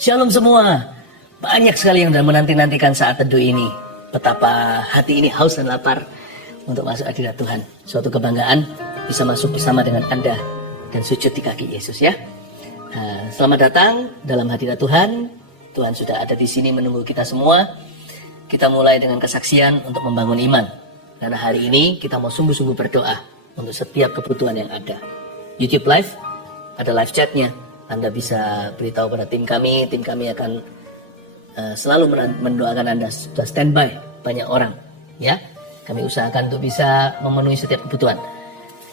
Shalom semua. Banyak sekali yang sudah menanti-nantikan saat teduh ini. Betapa hati ini haus dan lapar untuk masuk hadirat Tuhan. Suatu kebanggaan bisa masuk bersama dengan Anda dan sujud di kaki Yesus ya. Selamat datang dalam hadirat Tuhan. Tuhan sudah ada di sini menunggu kita semua. Kita mulai dengan kesaksian untuk membangun iman. Karena hari ini kita mau sungguh-sungguh berdoa untuk setiap kebutuhan yang ada. YouTube Live, ada live chatnya. Anda bisa beritahu pada tim kami akan selalu mendoakan Anda. Sudah standby banyak orang ya. Kami usahakan untuk bisa memenuhi setiap kebutuhan.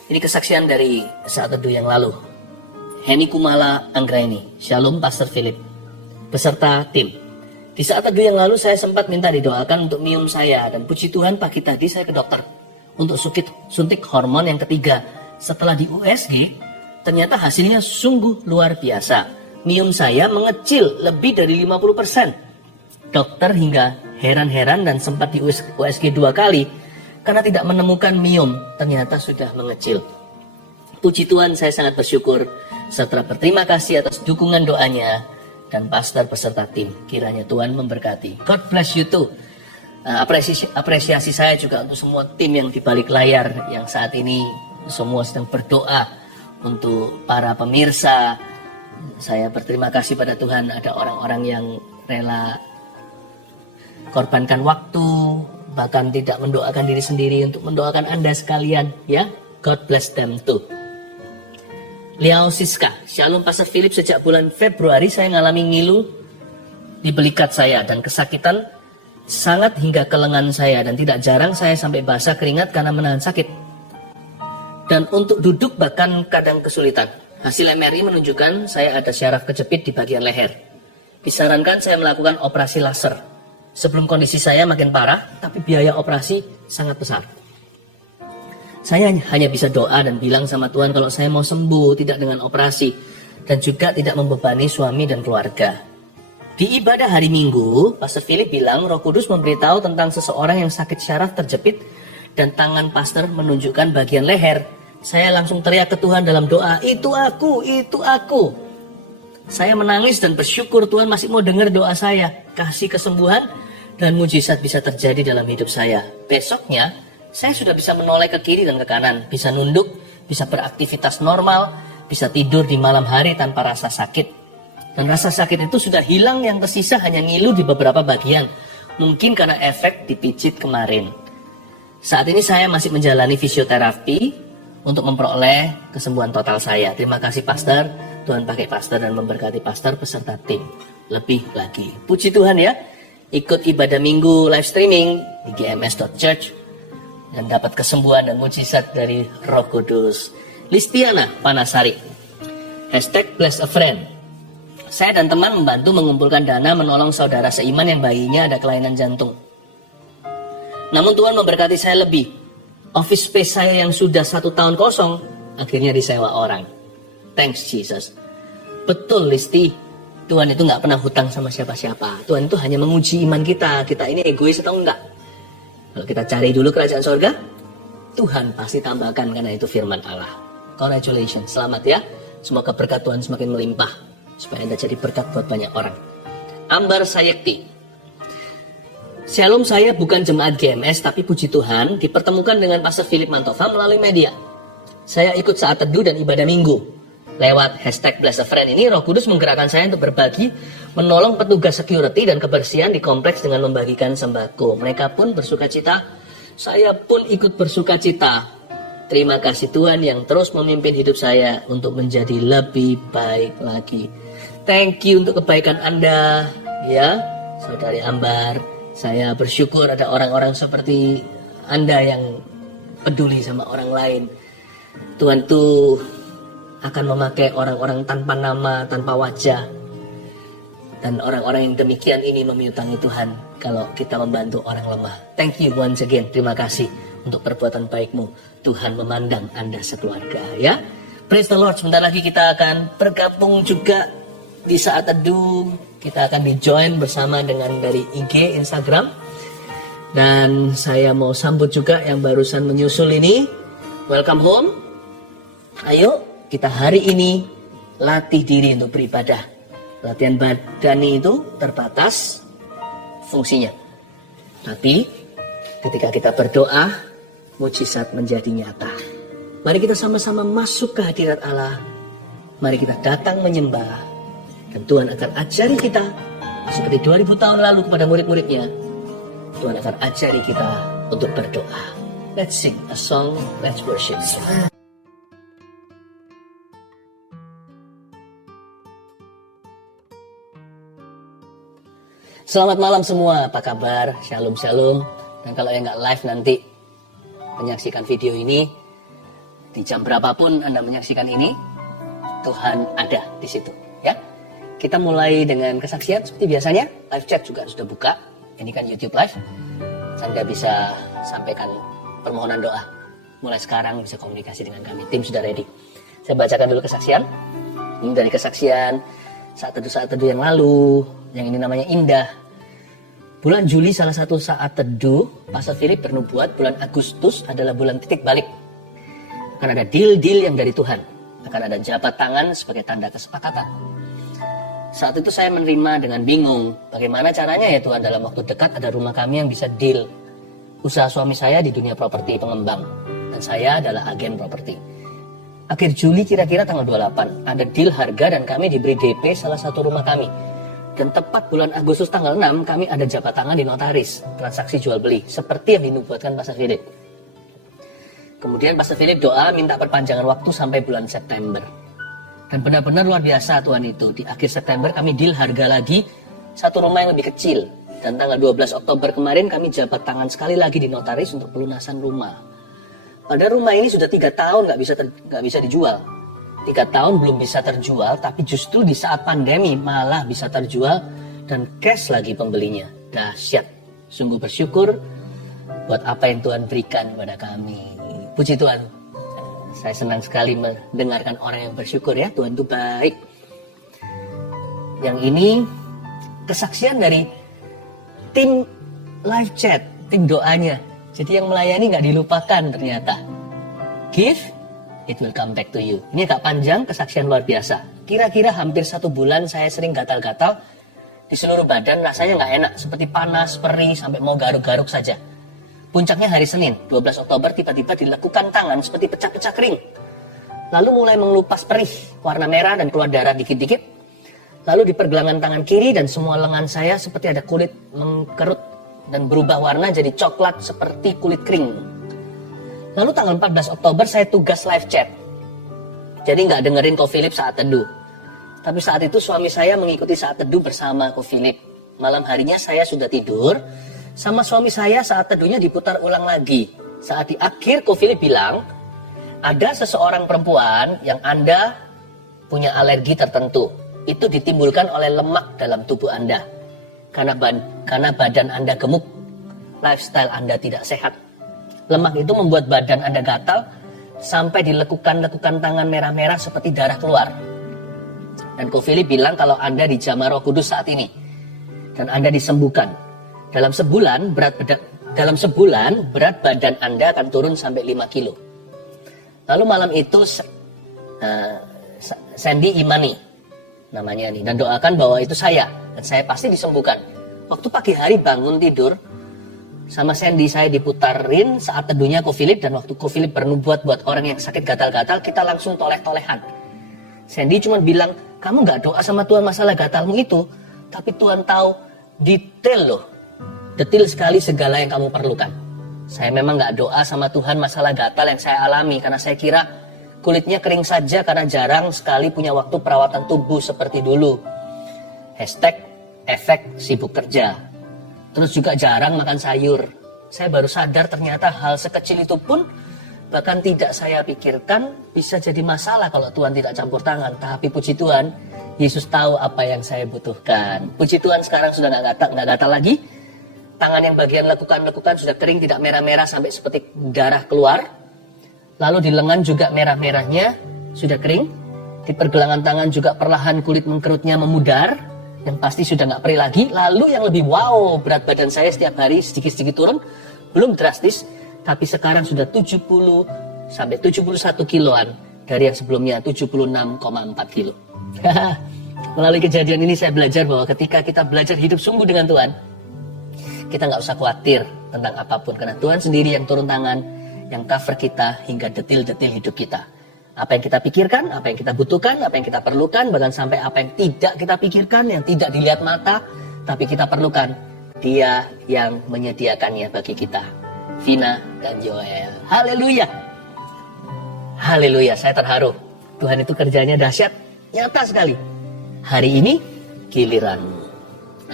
Ini kesaksian dari saat teduh yang lalu. Heni Kumala Anggraini, Shalom Pastor Philip, beserta tim. Di saat teduh yang lalu saya sempat minta didoakan untuk miom saya, dan puji Tuhan pagi tadi saya ke dokter untuk suntik hormon yang ketiga. Setelah di USG, ternyata hasilnya sungguh luar biasa. Miom saya mengecil lebih dari 50%. Dokter hingga heran-heran dan sempat di USG 2 kali karena tidak menemukan miom, ternyata sudah mengecil. Puji Tuhan, saya sangat bersyukur serta berterima kasih atas dukungan doanya dan pastor beserta tim. Kiranya Tuhan memberkati. God bless you too. Apresiasi saya juga untuk semua tim yang di balik layar yang saat ini semua sedang berdoa. Untuk para pemirsa, saya berterima kasih pada Tuhan, ada orang-orang yang rela korbankan waktu, bahkan tidak mendoakan diri sendiri untuk mendoakan Anda sekalian ya. God bless them too. Liao Siska, Shalom Pastor Philip, sejak bulan Februari saya mengalami ngilu di belikat saya dan kesakitan sangat hingga ke lengan saya, dan tidak jarang saya sampai basah keringat karena menahan sakit. Dan untuk duduk bahkan kadang kesulitan. Hasil MRI menunjukkan saya ada syaraf kejepit di bagian leher. Disarankan saya melakukan operasi laser. Sebelum kondisi saya makin parah, tapi biaya operasi sangat besar. Saya hanya bisa doa dan bilang sama Tuhan kalau saya mau sembuh, tidak dengan operasi. Dan juga tidak membebani suami dan keluarga. Di ibadah hari Minggu, Pastor Philip bilang Roh Kudus memberitahu tentang seseorang yang sakit syaraf terjepit dan tangan pastor menunjukkan bagian leher. Saya langsung teriak ke Tuhan dalam doa, itu aku, itu aku. Saya menangis dan bersyukur Tuhan masih mau dengar doa saya. Kasih kesembuhan dan mujizat bisa terjadi dalam hidup saya. Besoknya, saya sudah bisa menoleh ke kiri dan ke kanan. Bisa nunduk, bisa beraktivitas normal, bisa tidur di malam hari tanpa rasa sakit. Dan rasa sakit itu sudah hilang, yang tersisa hanya ngilu di beberapa bagian. Mungkin karena efek dipijit kemarin. Saat ini saya masih menjalani fisioterapi untuk memperoleh kesembuhan total saya. Terima kasih pastor, Tuhan pakai pastor dan memberkati pastor beserta tim. Lebih lagi, puji Tuhan ya, ikut ibadah minggu live streaming di gms.church dan dapat kesembuhan dan mujizat dari Roh Kudus. Listiana Panasari, #bless a friend. Saya dan teman membantu mengumpulkan dana menolong saudara seiman yang bayinya ada kelainan jantung. Namun Tuhan memberkati saya lebih. Office space saya yang sudah 1 tahun kosong akhirnya disewa orang. Thanks Jesus. Betul Listi, Tuhan itu gak pernah hutang sama siapa-siapa. Tuhan itu hanya menguji iman kita. Kita ini egois atau enggak. Kalau kita cari dulu kerajaan sorga, Tuhan pasti tambahkan, karena itu firman Allah. Congratulations, selamat ya. Semoga berkat Tuhan semakin melimpah, supaya Anda jadi berkat buat banyak orang. Ambar Sayekti, Shalom, saya bukan jemaat GMS, tapi puji Tuhan dipertemukan dengan Pastor Philip Mantova melalui media. Saya ikut saat teduh dan ibadah minggu. Lewat #bless a friend ini, Roh Kudus menggerakkan saya untuk berbagi, menolong petugas security dan kebersihan di kompleks dengan membagikan sembako. Mereka pun bersuka cita, saya pun ikut bersuka cita. Terima kasih Tuhan yang terus memimpin hidup saya untuk menjadi lebih baik lagi. Thank you untuk kebaikan Anda, ya, Saudari Ambar. Saya bersyukur ada orang-orang seperti Anda yang peduli sama orang lain. Tuhan tuh akan memakai orang-orang tanpa nama, tanpa wajah. Dan orang-orang yang demikian ini memiutangi Tuhan kalau kita membantu orang lemah. Thank you once again. Terima kasih untuk perbuatan baikmu. Tuhan memandang Anda sekeluarga ya. Praise the Lord. Sebentar lagi kita akan bergabung juga di saat teduh. Kita akan di-join bersama dengan dari IG, Instagram. Dan saya mau sambut juga yang barusan menyusul ini. Welcome home. Ayo kita hari ini latih diri untuk beribadah. Latihan badani itu terbatas fungsinya. Tapi ketika kita berdoa, mujizat menjadi nyata. Mari kita sama-sama masuk ke hadirat Allah. Mari kita datang menyembah. Dan Tuhan akan ajari kita seperti 2000 tahun lalu kepada murid-muridnya. Tuhan akan ajari kita untuk berdoa. Let's sing a song, let's worship. Selamat malam semua, apa kabar? Shalom, shalom. Dan kalau yang nggak live nanti menyaksikan video ini, di jam berapapun Anda menyaksikan ini, Tuhan ada di situ. Ya, kita mulai dengan kesaksian seperti biasanya. Live chat juga sudah buka. Ini kan YouTube live. Anda bisa sampaikan permohonan doa. Mulai sekarang bisa komunikasi dengan kami. Tim sudah ready. Saya bacakan dulu kesaksian. Ini dari kesaksian saat teduh yang lalu. Yang ini namanya Indah. Bulan Juli salah satu saat teduh, Pastor Philip bernubuat bulan Agustus adalah bulan titik balik. Akan ada deal-deal yang dari Tuhan. Akan ada jabat tangan sebagai tanda kesepakatan. Saat itu saya menerima dengan bingung. Bagaimana caranya ya Tuhan, dalam waktu dekat ada rumah kami yang bisa deal. Usaha suami saya di dunia properti pengembang. Dan saya adalah agen properti. Akhir Juli kira-kira tanggal 28 ada deal harga dan kami diberi DP salah satu rumah kami. Dan tepat bulan Agustus tanggal 6 kami ada jabat tangan di notaris, transaksi jual beli, seperti yang dinubuatkan Pastor Philip. Kemudian Pastor Philip doa minta perpanjangan waktu sampai bulan September. Dan benar-benar luar biasa Tuhan itu. Di akhir September kami deal harga lagi satu rumah yang lebih kecil. Dan tanggal 12 Oktober kemarin kami jabat tangan sekali lagi di notaris untuk pelunasan rumah. Padahal rumah ini sudah 3 tahun nggak bisa dijual. 3 tahun belum bisa terjual, tapi justru di saat pandemi malah bisa terjual dan cash lagi pembelinya. Dahsyat. Sungguh bersyukur buat apa yang Tuhan berikan kepada kami. Puji Tuhan. Saya senang sekali mendengarkan orang yang bersyukur ya. Tuhan itu baik. Yang ini kesaksian dari tim live chat, tim doanya. Jadi yang melayani nggak dilupakan ternyata. Give, it will come back to you. Ini agak panjang, kesaksian luar biasa. Kira-kira hampir 1 bulan saya sering gatal-gatal di seluruh badan, rasanya nggak enak. Seperti panas, perih, sampai mau garuk-garuk saja. Puncaknya hari Senin, 12 Oktober tiba-tiba dilekukan tangan seperti pecah-pecah kering. Lalu mulai mengelupas perih, warna merah dan keluar darah dikit-dikit. Lalu di pergelangan tangan kiri dan semua lengan saya seperti ada kulit mengkerut dan berubah warna jadi coklat seperti kulit kering. Lalu tanggal 14 Oktober saya tugas live chat. Jadi nggak dengerin Ko Philip saat teduh. Tapi saat itu suami saya mengikuti saat teduh bersama Ko Philip. Malam harinya saya sudah tidur. Sama suami saya saat teduhnya diputar ulang lagi. Saat di akhir Ko Philip bilang, ada seseorang perempuan yang Anda punya alergi tertentu. Itu ditimbulkan oleh lemak dalam tubuh Anda. Karena badan Anda gemuk. Lifestyle Anda tidak sehat. Lemak itu membuat badan Anda gatal sampai dilekukan-lekukan tangan merah-merah seperti darah keluar. Dan Ko Philip bilang kalau Anda dijamah Roh Kudus saat ini dan Anda disembuhkan, dalam sebulan berat badan Anda akan turun sampai 5 kilo. Lalu malam itu Sandy Imani namanya nih, dan doakan bahwa itu saya dan saya pasti disembuhkan. Waktu pagi hari bangun tidur sama Sandy, saya diputarin saat teduhnya Ko Philip, dan waktu Ko Philip bernubuat buat orang yang sakit gatal-gatal, kita langsung toleh-tolehan. Sandy cuma bilang, kamu gak doa sama Tuhan masalah gatalmu itu, tapi Tuhan tahu detail loh, detail sekali segala yang kamu perlukan. Saya memang gak doa sama Tuhan masalah gatal yang saya alami, karena saya kira kulitnya kering saja karena jarang sekali punya waktu perawatan tubuh seperti dulu. #efek sibuk kerja. Terus juga jarang makan sayur. Saya baru sadar ternyata hal sekecil itu pun bahkan tidak saya pikirkan bisa jadi masalah kalau Tuhan tidak campur tangan. Tapi puji Tuhan, Yesus tahu apa yang saya butuhkan. Puji Tuhan sekarang sudah nggak gatal lagi. Tangan yang bagian lekukan-lekukan sudah kering, tidak merah-merah sampai seperti darah keluar. Lalu di lengan juga merah-merahnya sudah kering. Di pergelangan tangan juga perlahan kulit mengkerutnya memudar. Yang pasti sudah nggak perih lagi. Lalu yang lebih wow, berat badan saya setiap hari sedikit-sedikit turun. Belum drastis, tapi sekarang sudah 70 sampai 71 kiloan dari yang sebelumnya 76,4 kilo. Melalui kejadian ini saya belajar bahwa ketika kita belajar hidup sungguh dengan Tuhan, kita nggak usah khawatir tentang apapun. Karena Tuhan sendiri yang turun tangan, yang cover kita hingga detil-detil hidup kita. Apa yang kita pikirkan, apa yang kita butuhkan, apa yang kita perlukan, bahkan sampai apa yang tidak kita pikirkan, yang tidak dilihat mata, tapi kita perlukan, Dia yang menyediakannya bagi kita. Vina dan Joel. Haleluya. Haleluya, saya terharu. Tuhan itu kerjanya dahsyat, nyata sekali. Hari ini giliranmu.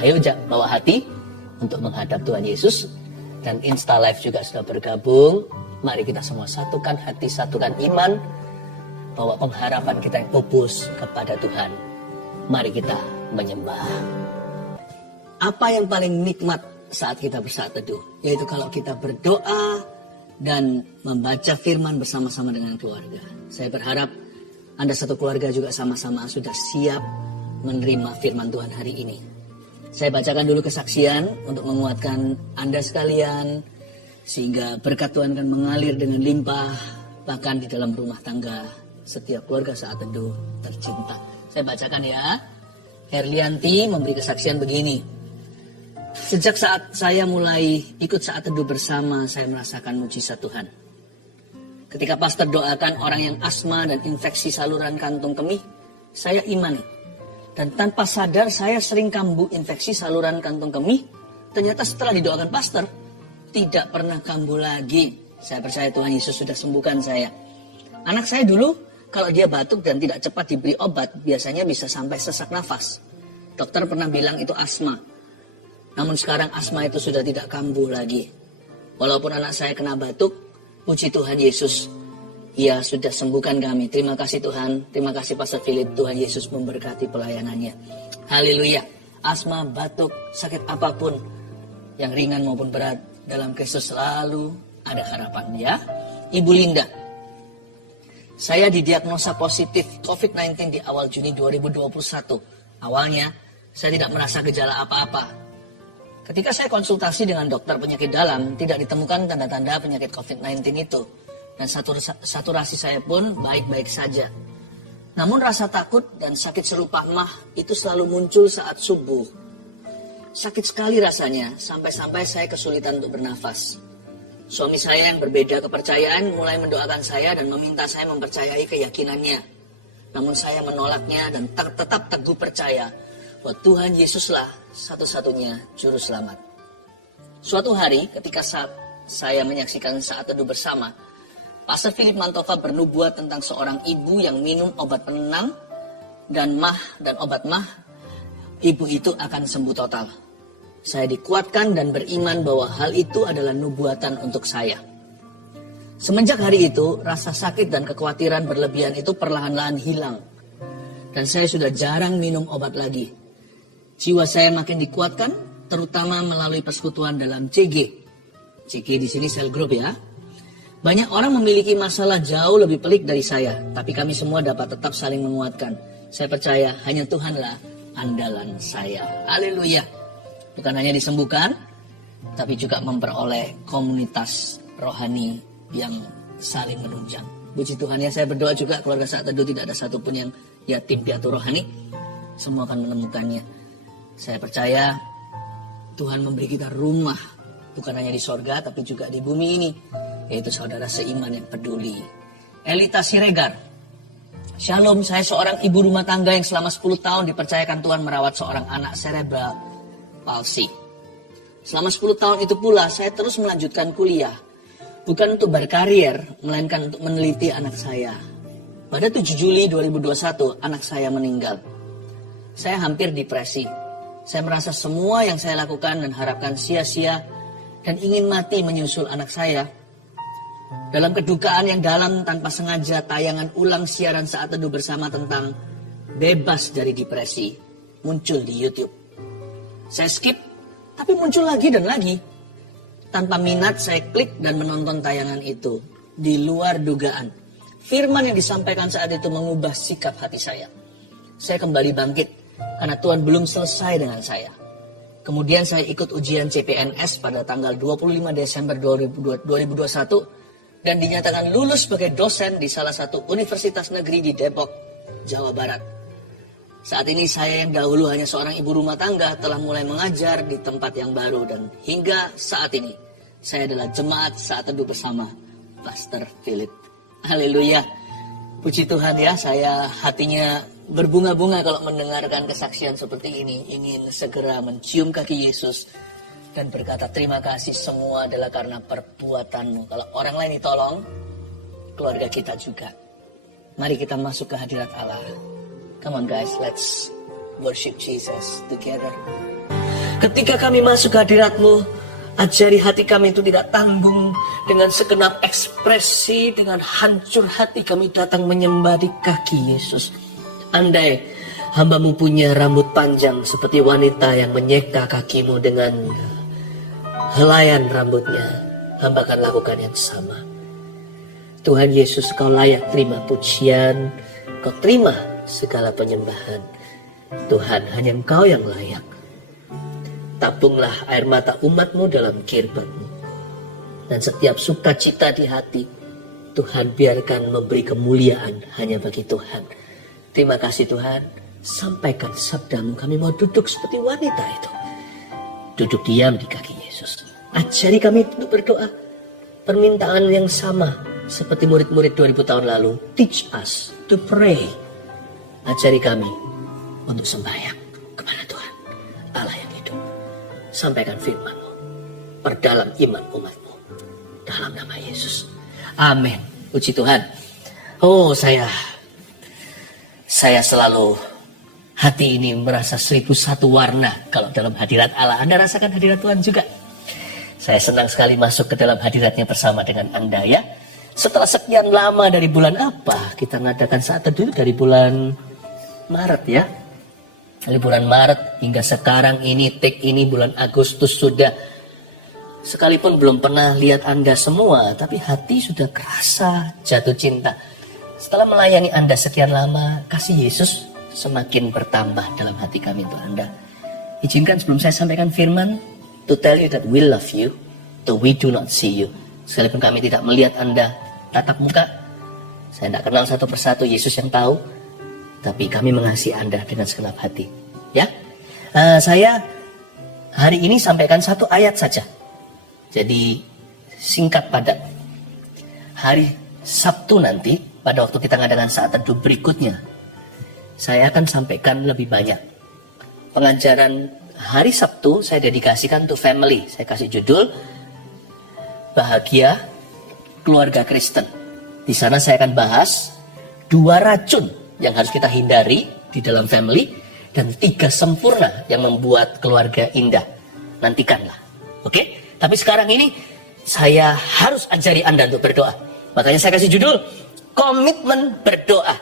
Ayo bawa hati untuk menghadap Tuhan Yesus. Dan Insta Live juga sudah bergabung. Mari kita semua satukan hati, satukan iman, bahwa pengharapan kita yang pupus kepada Tuhan. Mari kita menyembah. Apa yang paling nikmat saat kita bersaat teduh? Yaitu kalau kita berdoa dan membaca firman bersama-sama dengan keluarga. Saya berharap Anda satu keluarga juga sama-sama sudah siap menerima firman Tuhan hari ini. Saya bacakan dulu kesaksian untuk menguatkan Anda sekalian, sehingga berkat Tuhan akan mengalir dengan limpah, bahkan di dalam rumah tangga setiap keluarga saat teduh tercinta. Saya bacakan ya. Herlianti memberi kesaksian begini. Sejak saat saya mulai ikut saat teduh bersama, saya merasakan mujizat Tuhan. Ketika pastor doakan orang yang asma dan infeksi saluran kantung kemih, saya imani. Dan tanpa sadar saya sering kambuh infeksi saluran kantung kemih. Ternyata setelah didoakan pastor, tidak pernah kambuh lagi. Saya percaya Tuhan Yesus sudah sembuhkan saya. Anak saya dulu, kalau dia batuk dan tidak cepat diberi obat, biasanya bisa sampai sesak nafas. Dokter pernah bilang itu asma. Namun sekarang asma itu sudah tidak kambuh lagi. Walaupun anak saya kena batuk, puji Tuhan Yesus, Ia sudah sembuhkan kami. Terima kasih Tuhan, terima kasih Pastor Philip, Tuhan Yesus memberkati pelayanannya. Haleluya. Asma, batuk, sakit apapun, yang ringan maupun berat, dalam Kristus selalu ada harapan ya. Ibu Linda, saya didiagnosa positif COVID-19 di awal Juni 2021. Awalnya, saya tidak merasa gejala apa-apa. Ketika saya konsultasi dengan dokter penyakit dalam, tidak ditemukan tanda-tanda penyakit COVID-19 itu. Dan saturasi saya pun baik-baik saja. Namun rasa takut dan sakit serupa emah itu selalu muncul saat subuh. Sakit sekali rasanya, sampai-sampai saya kesulitan untuk bernafas. Suami saya yang berbeda kepercayaan mulai mendoakan saya dan meminta saya mempercayai keyakinannya. Namun saya menolaknya dan tetap teguh percaya bahwa Tuhan Yesuslah satu-satunya juru selamat. Suatu hari ketika saya menyaksikan saat teduh bersama, Pastor Philip Mantova bernubuat tentang seorang ibu yang minum obat penenang dan obat mah, ibu itu akan sembuh total. Saya dikuatkan dan beriman bahwa hal itu adalah nubuatan untuk saya. Semenjak hari itu, rasa sakit dan kekhawatiran berlebihan itu perlahan-lahan hilang. Dan saya sudah jarang minum obat lagi. Jiwa saya makin dikuatkan, terutama melalui persekutuan dalam CG. CG di sini cell group ya. Banyak orang memiliki masalah jauh lebih pelik dari saya, tapi kami semua dapat tetap saling menguatkan. Saya percaya hanya Tuhanlah andalan saya. Haleluya. Bukan hanya disembuhkan, tapi juga memperoleh komunitas rohani yang saling menunjang. Puji Tuhan ya, saya berdoa juga keluarga saat teduh tidak ada satupun yang yatim piatu rohani. Semua akan menemukannya. Saya percaya Tuhan memberi kita rumah, bukan hanya di sorga, tapi juga di bumi ini. Yaitu saudara seiman yang peduli. Elita Siregar. Shalom, saya seorang ibu rumah tangga yang selama 10 tahun dipercayakan Tuhan merawat seorang anak cerebral palsy. Selama 10 tahun itu pula saya terus melanjutkan kuliah. Bukan untuk berkarier, melainkan untuk meneliti anak saya. Pada 7 Juli 2021, anak saya meninggal. Saya hampir depresi. Saya merasa semua yang saya lakukan dan harapkan sia-sia dan ingin mati menyusul anak saya. Dalam kedukaan yang dalam tanpa sengaja tayangan ulang siaran saat teduh bersama tentang bebas dari depresi muncul di YouTube. Saya skip, tapi muncul lagi dan lagi. Tanpa minat saya klik dan menonton tayangan itu. Di luar dugaan. Firman yang disampaikan saat itu mengubah sikap hati saya. Saya kembali bangkit karena Tuhan belum selesai dengan saya. Kemudian saya ikut ujian CPNS pada tanggal 25 Desember 2021 dan dinyatakan lulus sebagai dosen di salah satu universitas negeri di Depok, Jawa Barat. Saat ini saya yang dahulu hanya seorang ibu rumah tangga telah mulai mengajar di tempat yang baru. Dan hingga saat ini saya adalah jemaat saat teduh bersama Pastor Philip. Haleluya. Puji Tuhan ya, saya hatinya berbunga-bunga kalau mendengarkan kesaksian seperti ini. Ingin segera mencium kaki Yesus dan berkata terima kasih, semua adalah karena perbuatanmu. Kalau orang lain ditolong, keluarga kita juga. Mari kita masuk ke hadirat Allah. Come on guys, let's worship Jesus together. Ketika kami masuk ke hadirat-Mu, ajari hati kami itu tidak tanggung. Dengan segenap ekspresi, dengan hancur hati kami datang menyembah di kaki Yesus. Andai hamba-Mu punya rambut panjang seperti wanita yang menyeka kakimu dengan helaian rambutnya, hamba akan lakukan yang sama. Tuhan Yesus, Kau layak terima pujian, Kau terima segala penyembahan. Tuhan, hanya Engkau yang layak. Tabunglah air mata umat-Mu dalam kirbat-Mu. Dan setiap sukacita di hati, Tuhan biarkan memberi kemuliaan hanya bagi Tuhan. Terima kasih Tuhan, sampaikan sabda-Mu. Kami mau duduk seperti wanita itu. Duduk diam di kaki Yesus. Ajari kami untuk berdoa. Permintaan yang sama seperti murid-murid 2000 tahun lalu. Teach us to pray. Ajari kami untuk sembahyang kepada Tuhan, Allah yang hidup. Sampaikan firman-Mu, perdalam iman umat-Mu, dalam nama Yesus. Amin. Puji Tuhan. Oh, saya selalu hati ini merasa 1001 warna kalau dalam hadirat Allah. Anda rasakan hadirat Tuhan juga? Saya senang sekali masuk ke dalam hadiratnya bersama dengan Anda ya. Setelah sekian lama, dari bulan apa kita mengadakan saat teduh? Dari bulan Maret ya. Dari bulan Maret hingga sekarang ini, take ini bulan Agustus sudah. Sekalipun belum pernah lihat Anda semua, tapi hati sudah kerasa jatuh cinta. Setelah melayani Anda sekian lama, kasih Yesus semakin bertambah dalam hati kami untuk Anda. Izinkan sebelum saya sampaikan firman, to tell you that we love you, though we do not see you. Sekalipun kami tidak melihat Anda tatap muka, saya tidak kenal satu persatu, Yesus yang tahu. Tapi kami mengasihi Anda dengan segenap hati. Ya, saya hari ini sampaikan satu ayat saja. Jadi singkat padat. Hari Sabtu nanti, pada waktu kita ngadakan saat teduh berikutnya, saya akan sampaikan lebih banyak. Pengajaran hari Sabtu saya dedikasikan untuk family. Saya kasih judul Bahagia Keluarga Kristen. Di sana saya akan bahas 2 racun yang harus kita hindari di dalam family dan 3 sempurna yang membuat keluarga indah. Nantikanlah. Oke? Tapi sekarang ini saya harus ajari Anda untuk berdoa. Makanya saya kasih judul komitmen berdoa.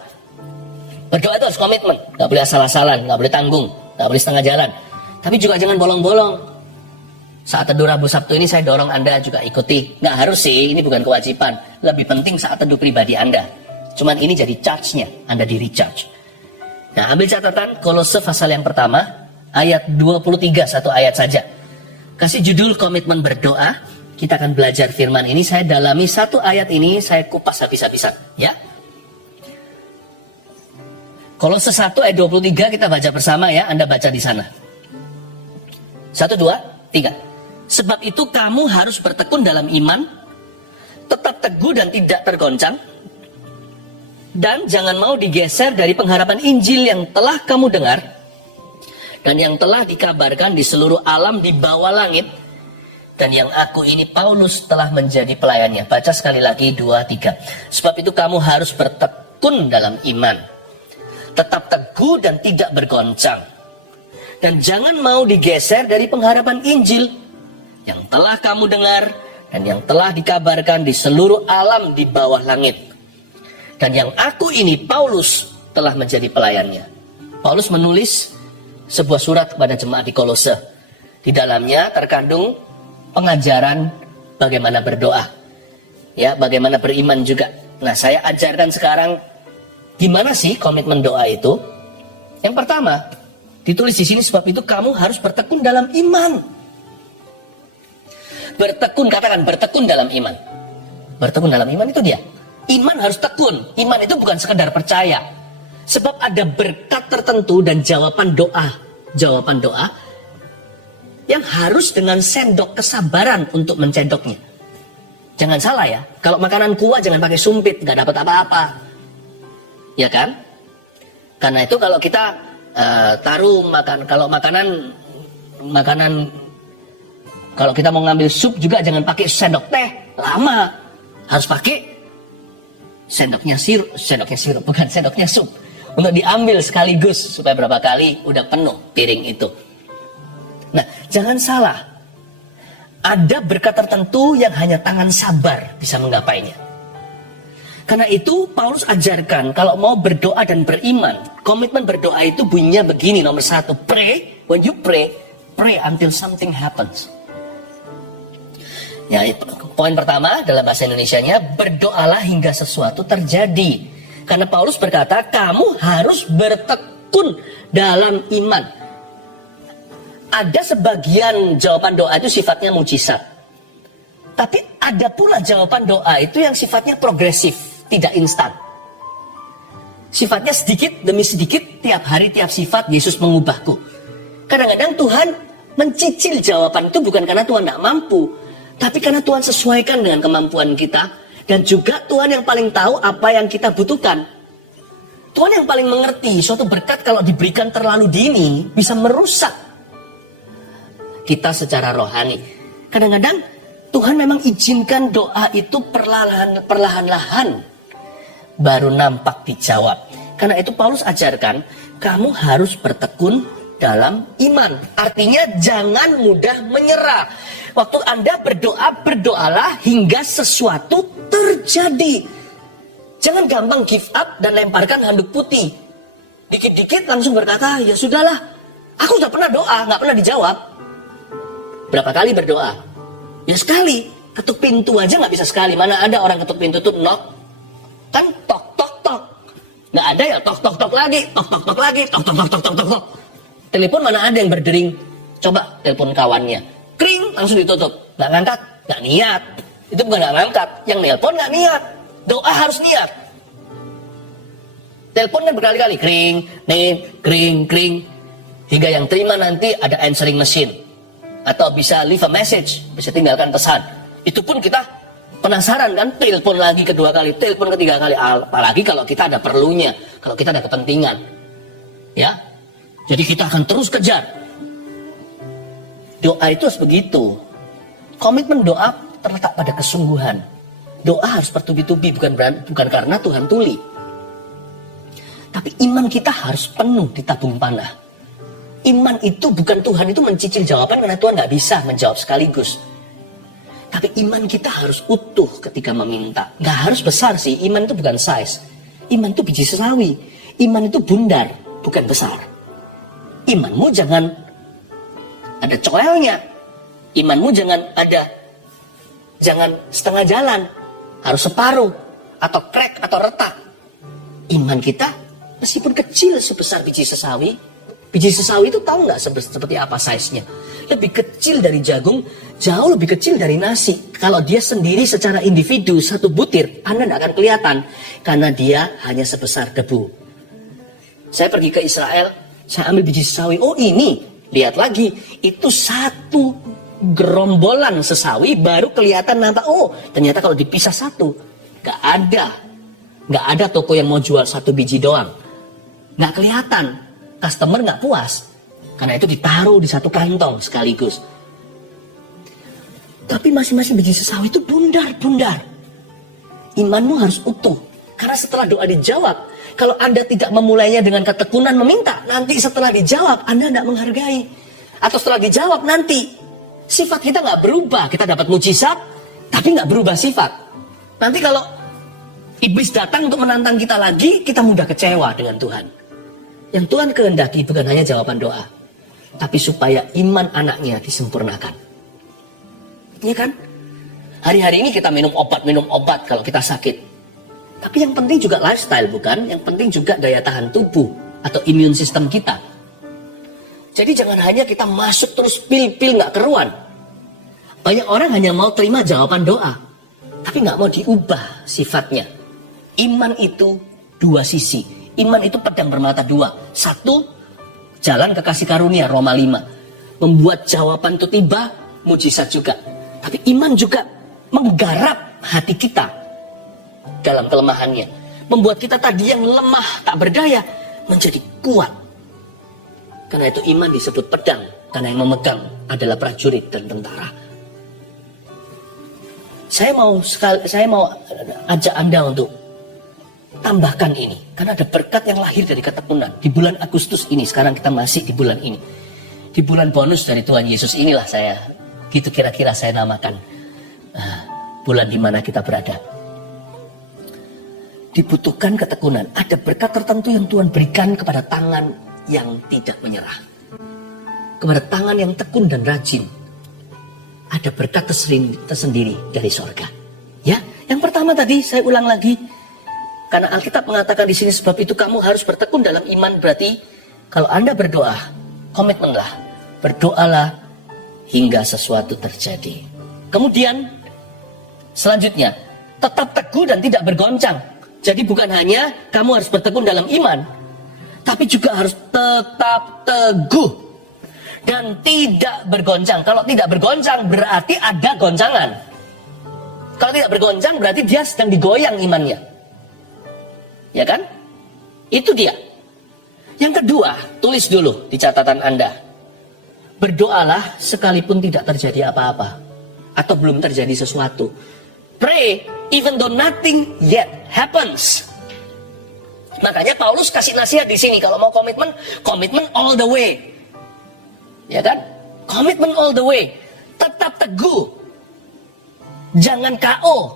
Berdoa itu harus komitmen. Gak boleh asal-asalan, gak boleh tanggung, gak boleh setengah jalan. Tapi juga jangan bolong-bolong. Saat teduh Rabu Sabtu ini saya dorong Anda juga ikuti. Gak harus sih, ini bukan kewajiban. Lebih penting saat teduh pribadi Anda. Cuman ini jadi charge-nya, Anda di recharge. Nah, ambil catatan Kolose pasal yang pertama, ayat 23, satu ayat saja. Kasih judul komitmen berdoa. Kita akan belajar firman ini. Saya dalami satu ayat ini, saya kupas habis-habisan. Ya. Kolose 1 ayat 23 kita baca bersama ya. Anda baca di sana. 1, 2, 3. Sebab itu kamu harus bertekun dalam iman, tetap teguh dan tidak tergoncang. Dan jangan mau digeser dari pengharapan Injil yang telah kamu dengar dan yang telah dikabarkan di seluruh alam di bawah langit, dan yang aku ini Paulus telah menjadi pelayannya. Baca sekali lagi 2, 3. Sebab itu kamu harus bertekun dalam iman, tetap teguh dan tidak bergoncang, dan jangan mau digeser dari pengharapan Injil yang telah kamu dengar dan yang telah dikabarkan di seluruh alam di bawah langit. Dan yang aku ini, Paulus, telah menjadi pelayannya. Paulus menulis sebuah surat kepada jemaat di Kolose. Di dalamnya terkandung pengajaran bagaimana berdoa. Ya, bagaimana beriman juga. Nah, saya ajarkan sekarang gimana sih komitmen doa itu. Yang pertama, ditulis di sini, sebab itu kamu harus bertekun dalam iman. Bertekun, katakan bertekun dalam iman. Bertekun dalam iman itu dia. Iman harus tekun. Iman itu bukan sekedar percaya. Sebab ada berkat tertentu dan jawaban doa yang harus dengan sendok kesabaran untuk mencendoknya. Jangan salah ya, kalau makanan kuah jangan pakai sumpit, nggak dapat apa-apa. Ya kan? Karena itu kalau kita taruh kalau kita mau ngambil sup juga jangan pakai sendok teh, lama. Harus pakai sendoknya sirup, bukan sendoknya sup. Untuk diambil sekaligus supaya berapa kali udah penuh piring itu. Nah, jangan salah. Ada berkat tertentu yang hanya tangan sabar bisa menggapainya. Karena itu Paulus ajarkan kalau mau berdoa dan beriman, komitmen berdoa itu bunyinya begini. Nomor 1, pray. When you pray, pray until something happens. Ya, poin pertama dalam bahasa Indonesianya, berdoalah hingga sesuatu terjadi. Karena Paulus berkata, kamu harus bertekun dalam iman. Ada sebagian jawaban doa itu sifatnya mujizat. Tapi ada pula jawaban doa itu yang sifatnya progresif, tidak instan. Sifatnya sedikit demi sedikit, tiap hari, tiap sifat, Yesus mengubahku. Kadang-kadang Tuhan mencicil jawaban itu bukan karena Tuhan tidak mampu, tapi karena Tuhan sesuaikan dengan kemampuan kita. Dan juga Tuhan yang paling tahu apa yang kita butuhkan. Tuhan yang paling mengerti suatu berkat kalau diberikan terlalu dini bisa merusak kita secara rohani. Kadang-kadang Tuhan memang izinkan doa itu perlahan-lahan baru nampak dijawab. Karena itu Paulus ajarkan, kamu harus bertekun dalam iman. Artinya jangan mudah menyerah. Waktu Anda berdoa, berdoalah hingga sesuatu terjadi. Jangan gampang give up dan lemparkan handuk putih. Dikit-dikit langsung berkata, ya sudahlah, aku sudah pernah doa, nggak pernah dijawab. Berapa kali berdoa? Ya sekali. Ketuk pintu aja nggak bisa sekali. Mana ada orang ketuk pintu tuh knock? Kan tok tok tok. Nggak ada ya tok tok tok lagi, tok tok tok lagi, tok tok tok tok tok tok. Telepon mana ada yang berdering? Coba telepon kawannya. Kring, langsung ditutup. Nggak ngangkat, nggak niat. Itu bukan nggak ngangkat, yang nelpon nggak niat. Doa harus niat. Telepon kan berkali-kali, kring, kring, kring. Hingga yang terima nanti ada answering machine. Atau bisa leave a message, bisa tinggalkan pesan. Itu pun kita penasaran kan, telepon lagi kedua kali, telepon ketiga kali. Apalagi kalau kita ada perlunya, kalau kita ada kepentingan. Ya, jadi kita akan terus kejar. Doa itu harus begitu. Komitmen doa terletak pada kesungguhan. Doa harus bertubi-tubi, bukan karena Tuhan tuli. Tapi iman kita harus penuh di tabung panah. Iman itu bukan Tuhan itu mencicil jawaban karena Tuhan nggak bisa menjawab sekaligus. Tapi iman kita harus utuh ketika meminta. Nggak harus besar sih, iman itu bukan size. Iman itu biji sesawi. Iman itu bundar, bukan besar. Imanmu jangan ada coelnya. Imanmu jangan setengah jalan. Harus separuh, atau crack, atau retak. Iman kita, meskipun kecil sebesar biji sesawi. Biji sesawi itu tahu nggak seperti apa size-nya? Lebih kecil dari jagung, jauh lebih kecil dari nasi. Kalau dia sendiri secara individu, satu butir, Anda nggak akan kelihatan. Karena dia hanya sebesar debu. Saya pergi ke Israel, saya ambil biji sesawi. Oh ini, lihat lagi, itu satu gerombolan sesawi baru kelihatan nampak. Oh ternyata kalau dipisah satu, nggak ada toko yang mau jual satu biji doang, nggak kelihatan, customer nggak puas, karena itu ditaruh di satu kantong sekaligus. Tapi masing-masing biji sesawi itu bundar. Imanmu harus utuh, karena setelah doa dijawab, kalau Anda tidak memulainya dengan ketekunan meminta, nanti setelah dijawab Anda tidak menghargai, atau setelah dijawab nanti sifat kita nggak berubah. Kita dapat mujizat, tapi nggak berubah sifat. Nanti kalau iblis datang untuk menantang kita lagi, kita mudah kecewa dengan Tuhan. Yang Tuhan kehendaki bukan hanya jawaban doa, tapi supaya iman anaknya disempurnakan. Iya kan? Hari-hari ini kita minum obat kalau kita sakit. Tapi yang penting juga lifestyle, bukan? Yang penting juga daya tahan tubuh atau imun sistem kita. Jadi jangan hanya kita masuk terus pil nggak keruan. Banyak orang hanya mau terima jawaban doa, tapi nggak mau diubah sifatnya. Iman itu dua sisi. Iman itu pedang bermata dua. Satu, jalan ke kasih karunia, Roma 5. Membuat jawaban itu tiba, mujizat juga. Tapi iman juga menggarap hati kita dalam kelemahannya. Membuat kita tadi yang lemah, tak berdaya, menjadi kuat. Karena itu iman disebut pedang. Karena yang memegang adalah prajurit dan tentara. Saya mau ajak Anda untuk tambahkan ini. Karena ada berkat yang lahir dari ketekunan. Di bulan Agustus ini, sekarang kita masih di bulan ini. Di bulan bonus dari Tuhan Yesus inilah saya, gitu kira-kira saya namakan bulan di mana kita berada. Dibutuhkan ketekunan. Ada berkat tertentu yang Tuhan berikan kepada tangan yang tidak menyerah. Kepada tangan yang tekun dan rajin. Ada berkat tersendiri dari sorga. Ya, yang pertama tadi saya ulang lagi. Karena Alkitab mengatakan di sini, sebab itu kamu harus bertekun dalam iman. Berarti kalau Anda berdoa, komitmenlah, berdoalah hingga sesuatu terjadi. Kemudian selanjutnya, tetap teguh dan tidak bergoncang. Jadi bukan hanya kamu harus bertekun dalam iman, tapi juga harus tetap teguh dan tidak bergoncang. Kalau tidak bergoncang berarti ada goncangan. Kalau tidak bergoncang berarti dia sedang digoyang imannya. Ya kan? Itu dia. Yang kedua, tulis dulu di catatan Anda. Berdoalah sekalipun tidak terjadi apa-apa. Atau belum terjadi sesuatu. Pray even though nothing yet happens. Makanya Paulus kasih nasihat di sini. Kalau mau komitmen, komitmen all the way. Ya kan? Komitmen all the way. Tetap teguh. Jangan KO.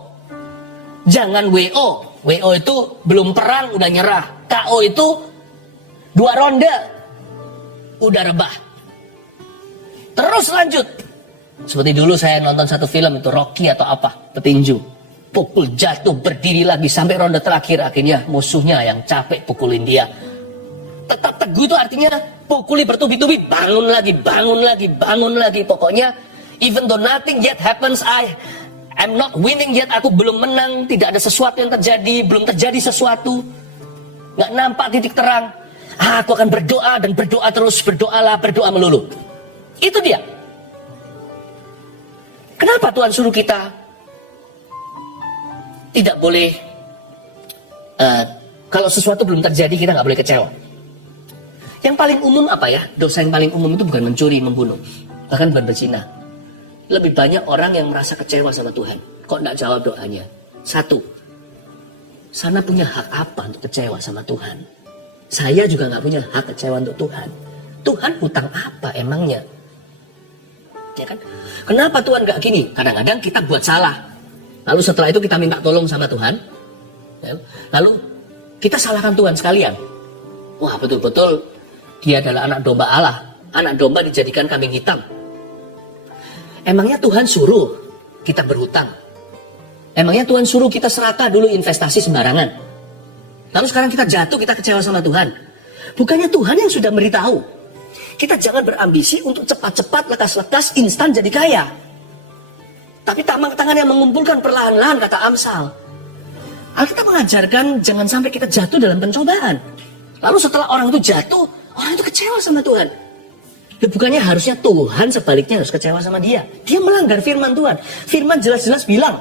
Jangan WO. WO itu belum perang udah nyerah. KO itu 2 ronde udah rebah. Terus lanjut. Seperti dulu saya nonton satu film itu, Rocky atau apa, petinju. Pukul, jatuh, berdiri lagi sampai ronde terakhir. Akhirnya musuhnya yang capek pukulin dia. Tetap teguh itu artinya pukuli bertubi-tubi, bangun lagi, bangun lagi, bangun lagi. Pokoknya even though nothing yet happens, I'm not winning yet, aku belum menang, tidak ada sesuatu yang terjadi, belum terjadi sesuatu, nggak nampak titik terang. Aku akan berdoa dan berdoa terus, berdoalah, berdoa melulu. Itu dia. Kenapa Tuhan suruh kita tidak boleh, kalau sesuatu belum terjadi kita nggak boleh kecewa. Yang paling umum apa ya? Dosa yang paling umum itu bukan mencuri, membunuh, bahkan bukan berzina. Lebih banyak orang yang merasa kecewa sama Tuhan. Kok nggak jawab doanya? Satu, sana punya hak apa untuk kecewa sama Tuhan? Saya juga nggak punya hak kecewa untuk Tuhan. Tuhan hutang apa emangnya? Ya kan? Kenapa Tuhan nggak gini? Kadang-kadang kita buat salah. Lalu setelah itu kita minta tolong sama Tuhan. Lalu kita salahkan Tuhan sekalian. Wah, betul-betul dia adalah anak domba Allah. Anak domba dijadikan kambing hitam. Emangnya Tuhan suruh kita berhutang? Emangnya Tuhan suruh kita serakah dulu investasi sembarangan? Lalu sekarang kita jatuh, kita kecewa sama Tuhan. Bukannya Tuhan yang sudah memberitahu. Kita jangan berambisi untuk cepat-cepat, lekas-lekas, instan jadi kaya. Tapi tangan yang mengumpulkan perlahan-lahan, kata Amsal. Alkitab mengajarkan jangan sampai kita jatuh dalam pencobaan. Lalu setelah orang itu jatuh, orang itu kecewa sama Tuhan. Ya, bukannya harusnya Tuhan sebaliknya harus kecewa sama dia. Dia melanggar firman Tuhan. Firman jelas-jelas bilang,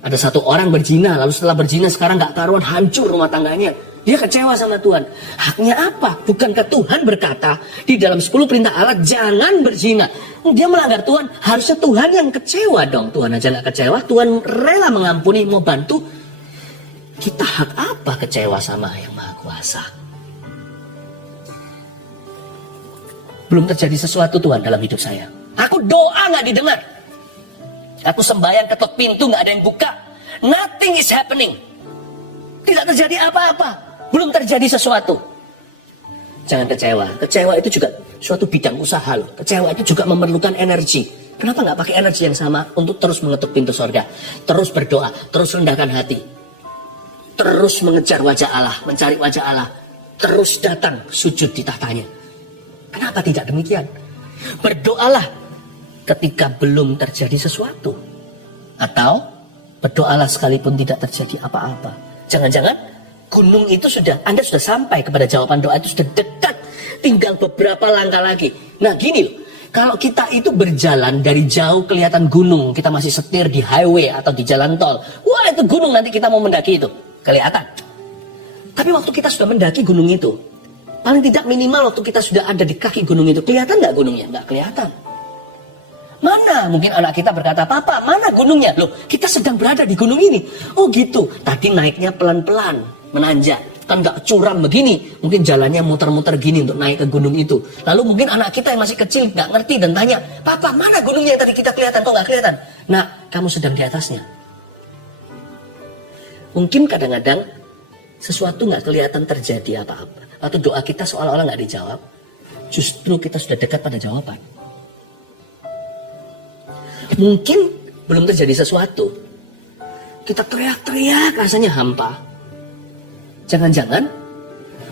ada satu orang berzina, lalu setelah berzina sekarang gak karuan, hancur rumah tangganya. Dia kecewa sama Tuhan. Haknya apa? Bukankah Tuhan berkata di dalam 10 perintah Allah, jangan berzina. Dia melanggar Tuhan. Harusnya Tuhan yang kecewa dong. Tuhan aja gak kecewa. Tuhan rela mengampuni, mau bantu. Kita hak apa kecewa sama yang Maha Kuasa? Belum terjadi sesuatu Tuhan dalam hidup saya. Aku doa gak didengar. Aku sembahyang ketok pintu gak ada yang buka. Nothing is happening. Tidak terjadi apa-apa. Belum terjadi sesuatu. Jangan kecewa. Kecewa itu juga suatu bidang usaha loh. Kecewa itu juga memerlukan energi. Kenapa nggak pakai energi yang sama untuk terus mengetuk pintu sorga, terus berdoa, terus rendahkan hati, terus mengejar wajah Allah, mencari wajah Allah, terus datang sujud di tahtanya. Kenapa tidak demikian? Berdoalah ketika belum terjadi sesuatu, atau berdoalah sekalipun tidak terjadi apa-apa. Jangan-jangan gunung itu Anda sudah sampai kepada jawaban doa itu sudah dekat. Tinggal beberapa langkah lagi. Nah gini loh, kalau kita itu berjalan dari jauh kelihatan gunung, kita masih setir di highway atau di jalan tol. Wah itu gunung, nanti kita mau mendaki itu. Kelihatan. Tapi waktu kita sudah mendaki gunung itu, paling tidak minimal waktu kita sudah ada di kaki gunung itu, kelihatan nggak gunungnya? Nggak kelihatan. Mana? Mungkin anak kita berkata, "Papa, mana gunungnya?" Loh, kita sedang berada di gunung ini. Oh gitu. Tadi naiknya pelan-pelan, menanjak. Kan nggak curam begini. Mungkin jalannya muter-muter gini untuk naik ke gunung itu. Lalu mungkin anak kita yang masih kecil nggak ngerti dan tanya, "Papa, mana gunungnya yang tadi kita kelihatan? Kok nggak kelihatan?" Nah, kamu sedang di atasnya. Mungkin kadang-kadang sesuatu nggak kelihatan terjadi apa-apa. Atau doa kita seolah-olah nggak dijawab. Justru kita sudah dekat pada jawaban. Mungkin belum terjadi sesuatu. Kita teriak-teriak rasanya hampa. Jangan-jangan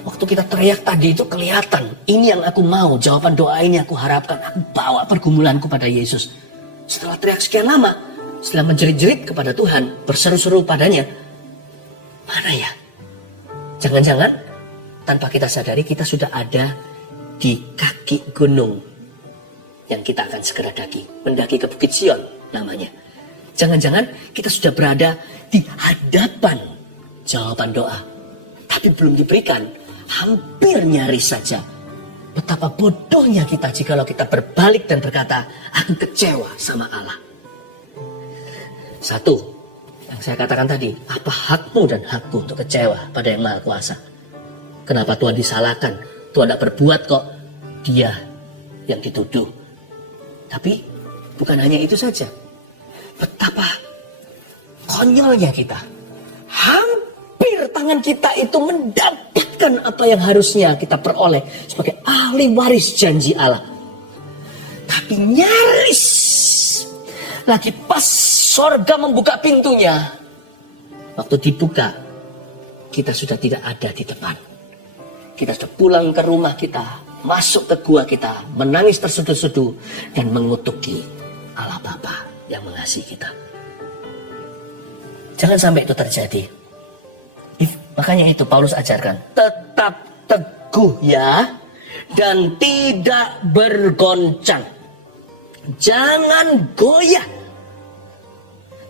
waktu kita teriak tadi itu kelihatan. Ini yang aku mau, jawaban doa ini aku harapkan. Aku bawa pergumulanku pada Yesus. Setelah teriak sekian lama, setelah menjerit-jerit kepada Tuhan, berseru-seru padanya, mana ya? Jangan-jangan tanpa kita sadari kita sudah ada di kaki gunung yang kita akan segera mendaki ke Bukit Sion namanya. Jangan-jangan kita sudah berada di hadapan jawaban doa, tapi belum diberikan, hampir nyaris saja. Betapa bodohnya kita jikalau kita berbalik dan berkata, aku kecewa sama Allah. Satu, yang saya katakan tadi, apa hakmu dan hakku untuk kecewa pada yang Maha Kuasa? Kenapa Tuhan disalahkan? Tuhan tidak berbuat kok, dia yang dituduh. Tapi bukan hanya itu saja. Betapa konyolnya kita. Hampir tangan kita itu mendapatkan apa yang harusnya kita peroleh sebagai ahli waris janji Allah. Tapi nyaris lagi pas sorga membuka pintunya. Waktu dibuka, kita sudah tidak ada di depan. Kita sudah pulang ke rumah kita, masuk ke gua kita, menangis terseduh-seduh dan mengutuki Allah Bapa yang mengasihi kita. Jangan sampai itu terjadi. Makanya itu Paulus ajarkan, tetap teguh ya dan tidak bergoncang. Jangan goyah.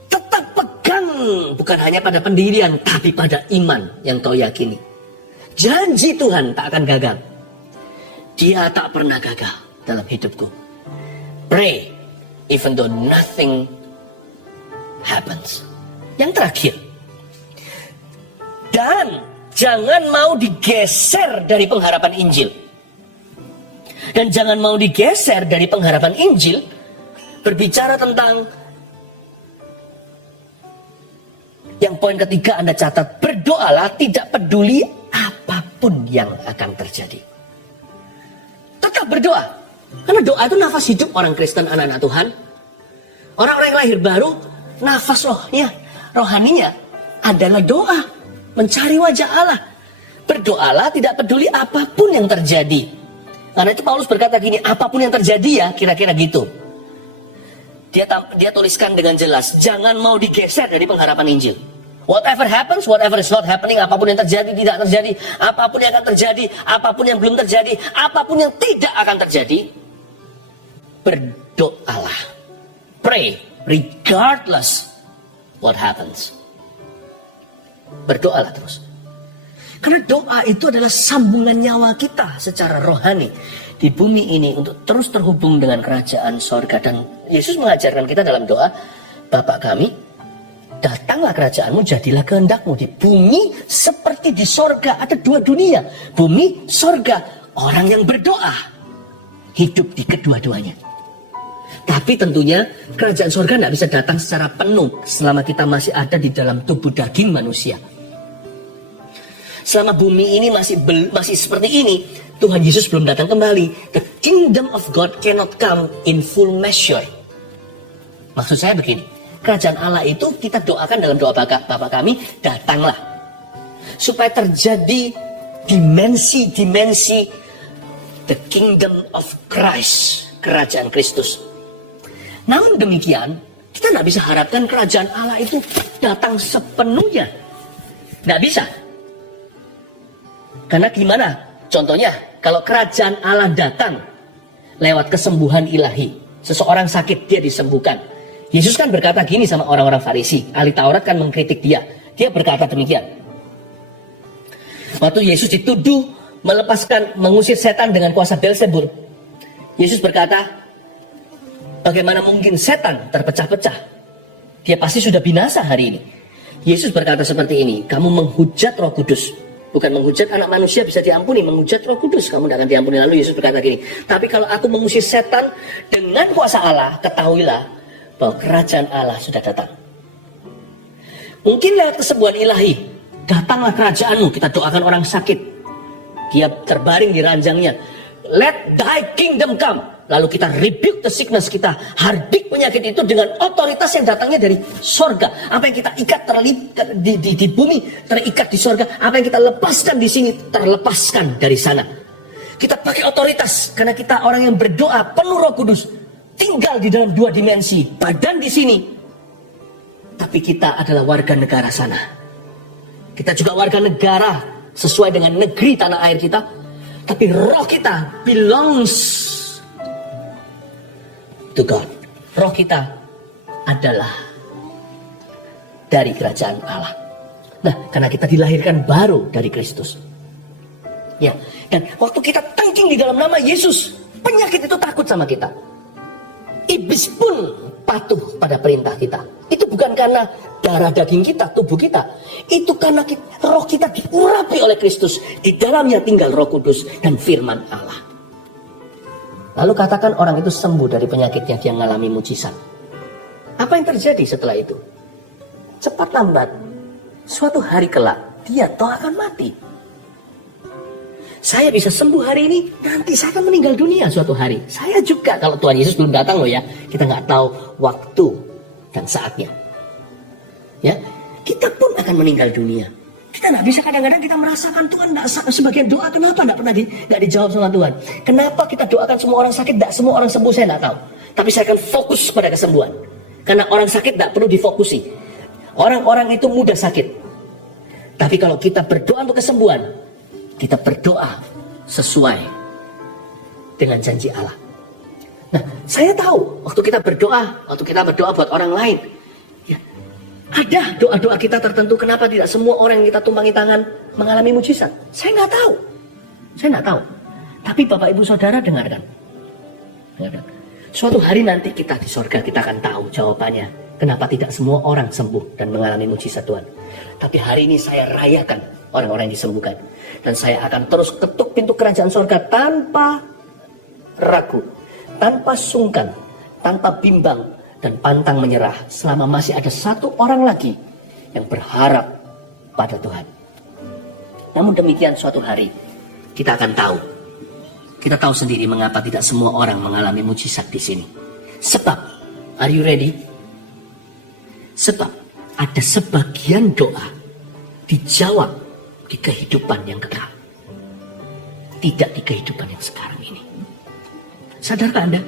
Tetap pegang bukan hanya pada pendirian tapi pada iman yang kau yakini. Janji Tuhan tak akan gagal. Dia tak pernah gagal dalam hidupku. Pray even though nothing happens. Yang terakhir. Dan jangan mau digeser dari pengharapan Injil. Dan jangan mau digeser dari pengharapan Injil. Berbicara tentang yang poin ketiga Anda catat. Berdoalah tidak peduli apapun yang akan terjadi. Tetap berdoa. Karena doa itu nafas hidup orang Kristen, anak-anak Tuhan. Orang-orang yang lahir baru, nafas rohaninya adalah doa. Mencari wajah Allah. Berdoalah tidak peduli apapun yang terjadi. Karena itu Paulus berkata gini, apapun yang terjadi ya, kira-kira gitu. Dia tuliskan dengan jelas, jangan mau digeser dari pengharapan Injil. Whatever happens, whatever is not happening, apapun yang terjadi, tidak terjadi, apapun yang akan terjadi, apapun yang belum terjadi, apapun yang tidak akan terjadi, berdoalah. Pray, regardless what happens. Berdoalah terus. Karena doa itu adalah sambungan nyawa kita secara rohani di bumi ini untuk terus terhubung dengan kerajaan sorga. Dan Yesus mengajarkan kita dalam doa, Bapa kami, datanglah kerajaanmu, jadilah kehendakmu di bumi seperti di sorga. Ada dua dunia, bumi, sorga. Orang yang berdoa hidup di kedua-duanya. Tapi tentunya kerajaan sorga tidak bisa datang secara penuh selama kita masih ada di dalam tubuh daging manusia. Selama bumi ini masih seperti ini, Tuhan Yesus belum datang kembali. The kingdom of God cannot come in full measure. Maksud saya begini, kerajaan Allah itu kita doakan dalam doa Bapa kami, datanglah. Supaya terjadi dimensi-dimensi the kingdom of Christ, kerajaan Kristus. Namun demikian, kita tidak bisa harapkan kerajaan Allah itu datang sepenuhnya. Tidak bisa. Karena gimana? Contohnya, kalau kerajaan Allah datang lewat kesembuhan ilahi, seseorang sakit dia disembuhkan. Yesus kan berkata gini sama orang-orang Farisi, ahli Taurat kan mengkritik dia. Dia berkata demikian. Waktu Yesus dituduh mengusir setan dengan kuasa Beelzebul, Yesus berkata, bagaimana mungkin setan terpecah-pecah? Dia pasti sudah binasa hari ini. Yesus berkata seperti ini, kamu menghujat Roh Kudus. Bukan menghujat anak manusia bisa diampuni, menghujat Roh Kudus kamu tidak akan diampuni. Lalu Yesus berkata gini, tapi kalau aku mengusir setan dengan kuasa Allah, ketahuilah bahwa kerajaan Allah sudah datang. Mungkin lewat kesembuhan ilahi, datanglah kerajaanmu, kita doakan orang sakit, dia terbaring di ranjangnya, let thy kingdom come. Lalu kita rebuke the sickness, kita hardik penyakit itu dengan otoritas yang datangnya dari sorga. Apa yang kita ikat di bumi terikat di sorga. Apa yang kita lepaskan di sini terlepaskan dari sana. Kita pakai otoritas karena kita orang yang berdoa penuh Roh Kudus, tinggal di dalam dua dimensi, badan di sini, tapi kita adalah warga negara sana. Kita juga warga negara sesuai dengan negeri tanah air kita, tapi roh kita belongs to God. Roh kita adalah dari kerajaan Allah. Nah, karena kita dilahirkan baru dari Kristus. Ya, dan waktu kita tangking di dalam nama Yesus, penyakit itu takut sama kita. Iblis pun patuh pada perintah kita. Itu bukan karena darah daging kita, tubuh kita. Itu karena roh kita diurapi oleh Kristus. Di dalamnya tinggal Roh Kudus dan firman Allah. Lalu katakan orang itu sembuh dari penyakitnya, dia mengalami mujizat. Apa yang terjadi setelah itu? Cepat lambat, suatu hari kelak, dia toh akan mati. Saya bisa sembuh hari ini, nanti saya akan meninggal dunia suatu hari. Saya juga, kalau Tuhan Yesus belum datang loh ya, kita nggak tahu waktu dan saatnya. Ya, kita pun akan meninggal dunia. Kita nggak bisa, kadang-kadang kita merasakan Tuhan sebagian doa kenapa nggak dijawab sama Tuhan. Kenapa kita doakan semua orang sakit, nggak semua orang sembuh, saya nggak tahu. Tapi saya akan fokus pada kesembuhan. Karena orang sakit nggak perlu difokusi. Orang-orang itu mudah sakit. Tapi kalau kita berdoa untuk kesembuhan, kita berdoa sesuai dengan janji Allah. Nah, saya tahu waktu kita berdoa buat orang lain, ya, ada doa-doa kita tertentu. Kenapa tidak semua orang yang kita tumpangi tangan mengalami mujizat? Saya nggak tahu. Tapi Bapak Ibu Saudara dengarkan. Suatu hari nanti kita di sorga, kita akan tahu jawabannya. Kenapa tidak semua orang sembuh dan mengalami mujizat Tuhan. Tapi hari ini saya rayakan orang-orang yang disembuhkan. Dan saya akan terus ketuk pintu kerajaan sorga tanpa ragu, tanpa sungkan, tanpa bimbang, dan pantang menyerah. Selama masih ada satu orang lagi yang berharap pada Tuhan. Namun demikian suatu hari kita akan tahu. Kita tahu sendiri mengapa tidak semua orang mengalami mujizat di sini. Sebab, are you ready? Sebab ada sebagian doa dijawab di kehidupan yang kekal. Tidak di kehidupan yang sekarang ini. Sadarkah Anda?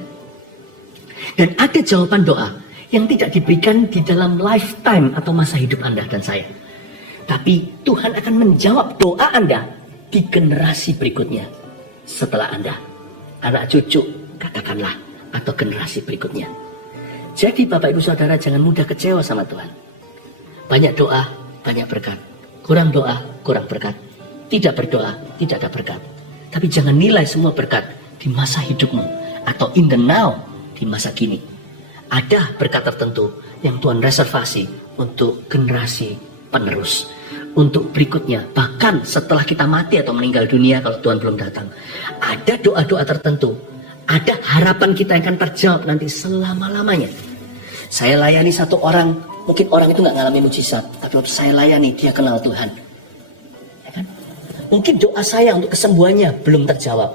Dan ada jawaban doa yang tidak diberikan di dalam lifetime atau masa hidup Anda dan saya. Tapi Tuhan akan menjawab doa Anda di generasi berikutnya. Setelah Anda, anak cucu katakanlah, atau generasi berikutnya. Jadi Bapak Ibu Saudara jangan mudah kecewa sama Tuhan. Banyak doa, banyak berkat. Kurang doa, kurang berkat. Tidak berdoa, tidak ada berkat. Tapi jangan nilai semua berkat di masa hidupmu atau in the now, di masa kini. Ada berkat tertentu yang Tuhan reservasi untuk generasi penerus, untuk berikutnya, bahkan setelah kita mati atau meninggal dunia kalau Tuhan belum datang. Ada doa-doa tertentu, ada harapan kita yang akan terjawab nanti selama-lamanya. Saya layani satu orang, mungkin orang itu nggak ngalami mujizat, tapi waktu saya layani dia kenal Tuhan. Ya kan? Mungkin doa saya untuk kesembuhannya belum terjawab,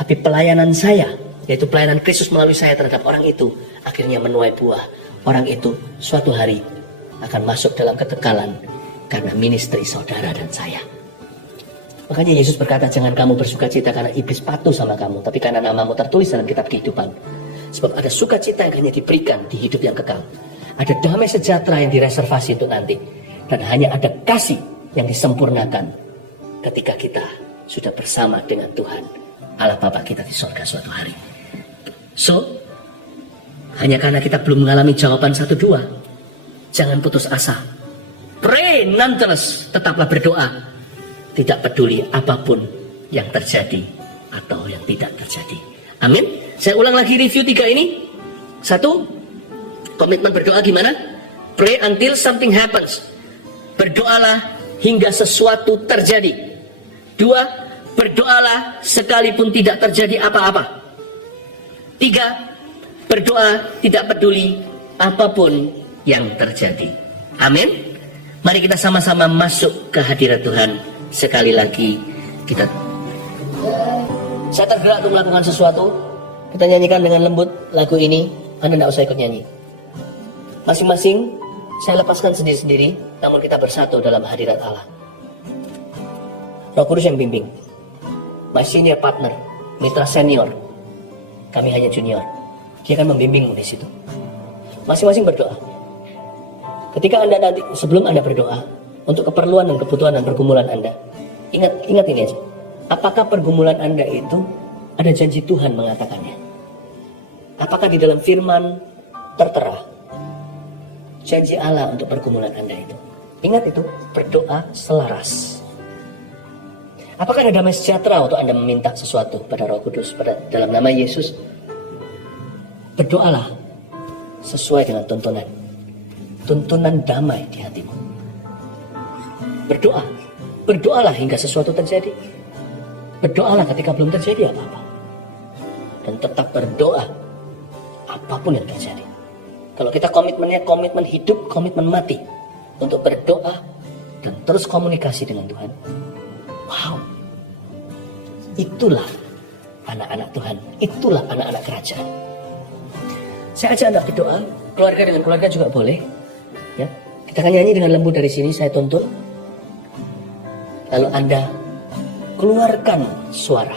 tapi pelayanan saya, yaitu pelayanan Kristus melalui saya terhadap orang itu, akhirnya menuai buah. Orang itu suatu hari akan masuk dalam kekekalan karena ministry saudara dan saya. Makanya Yesus berkata, jangan kamu bersukacita karena iblis patuh sama kamu, tapi karena namamu tertulis dalam kitab kehidupan. Sebab ada sukacita yang hanya diberikan di hidup yang kekal. Ada damai sejahtera yang direservasi untuk nanti. Dan hanya ada kasih yang disempurnakan ketika kita sudah bersama dengan Tuhan Allah Bapa kita di surga suatu hari. So, hanya karena kita belum mengalami jawaban 1-2, jangan putus asa. Pray nonetheless, tetaplah berdoa. Tidak peduli apapun yang terjadi atau yang tidak terjadi. Amin. Saya ulang lagi review 3 ini. 1, komitmen berdoa gimana? Pray until something happens. Berdoalah hingga sesuatu terjadi. 2, berdoalah sekalipun tidak terjadi apa-apa. 3, berdoa tidak peduli apapun yang terjadi. Amin. Mari kita sama-sama masuk ke hadirat Tuhan. Sekali lagi saya tergerak untuk melakukan sesuatu. Kita nyanyikan dengan lembut lagu ini. Anda tidak usah ikut nyanyi. Masing-masing saya lepaskan sendiri-sendiri, namun kita bersatu dalam hadirat Allah. Roh Kudus yang bimbing. My senior partner, mitra senior. Kami hanya junior. Dia akan membimbingmu di situ. Masing-masing berdoa. Ketika Anda nanti, sebelum Anda berdoa untuk keperluan dan kebutuhan dan pergumulan Anda, ingat ini aja. Apakah pergumulan Anda itu ada janji Tuhan mengatakannya? Apakah di dalam firman tertera janji Allah untuk pergumulan Anda itu? Ingat itu, berdoa selaras. Apakah ada damai sejahtera untuk Anda meminta sesuatu pada Roh Kudus dalam nama Yesus? Berdoalah sesuai dengan tuntunan damai di hatimu. Berdoalah hingga sesuatu terjadi. Berdoalah ketika belum terjadi apa-apa. Dan tetap berdoa apapun yang terjadi. Kalau kita komitmennya komitmen hidup, komitmen mati untuk berdoa dan terus komunikasi dengan Tuhan. Wow. Itulah anak-anak Tuhan. Itulah anak-anak kerajaan. Saya ajak Anda berdoa, keluarga dengan keluarga juga boleh. Ya, kita akan nyanyi dengan lembut dari sini, saya tuntun. Lalu Anda keluarkan suara.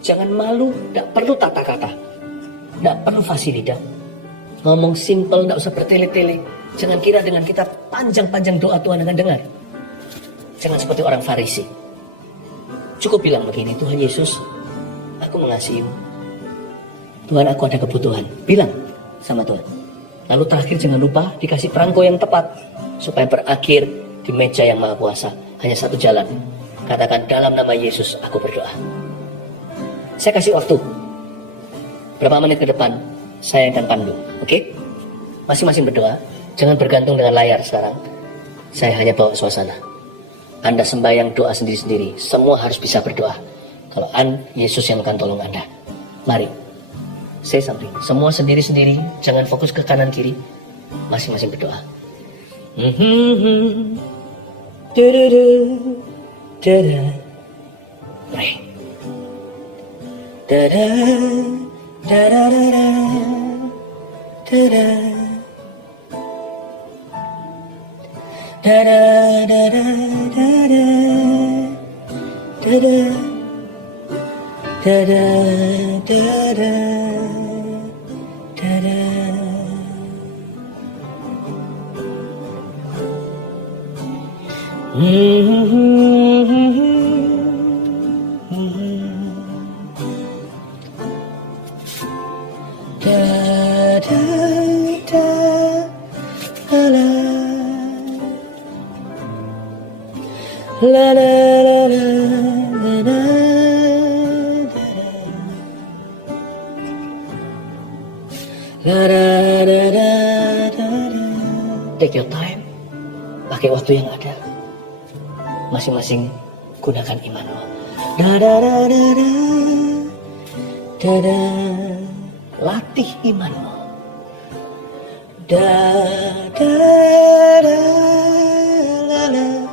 Jangan malu, tidak perlu tata kata. Tidak perlu fasih lidah. Ngomong simple, tidak usah bertele-tele. Jangan kira dengan kita panjang-panjang doa Tuhan akan dengar. Jangan seperti orang Farisi. Cukup bilang begini, Tuhan Yesus, aku mengasihimu. Tuhan, aku ada kebutuhan. Bilang sama Tuhan. Lalu terakhir jangan lupa dikasih perangko yang tepat supaya berakhir di meja yang Maha Kuasa. Hanya satu jalan. Katakan dalam nama Yesus aku berdoa. Saya kasih waktu. Berapa menit ke depan saya akan pandu. Oke? Masing-masing berdoa. Jangan bergantung dengan layar sekarang. Saya hanya bawa suasana. Anda sembahyang doa sendiri-sendiri. Semua harus bisa berdoa. Kalau Yesus yang akan tolong Anda. Mari. Say something. Semua sendiri-sendiri. Jangan fokus ke kanan kiri. Masing-masing berdoa. Pray. La la la la la la. La la la la la. Take your time. Pakai waktu yang ada. Masing-masing gunakan imanmu. Da da da da da. Da da. Latih imanmu. Da da da. La la.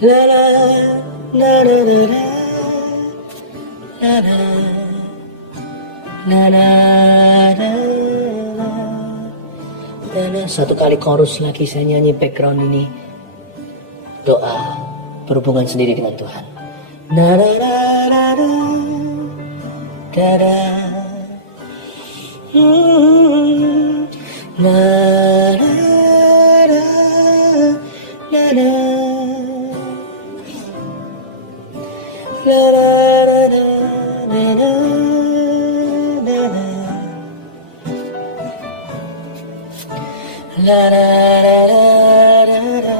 La la la la la la la la la la la. Satu kali chorus lagi saya nyanyi background ini. Doa berhubungan sendiri dengan Tuhan. Na na na na na da da. Na na na na na. La la la la la la la la. La la la la la la.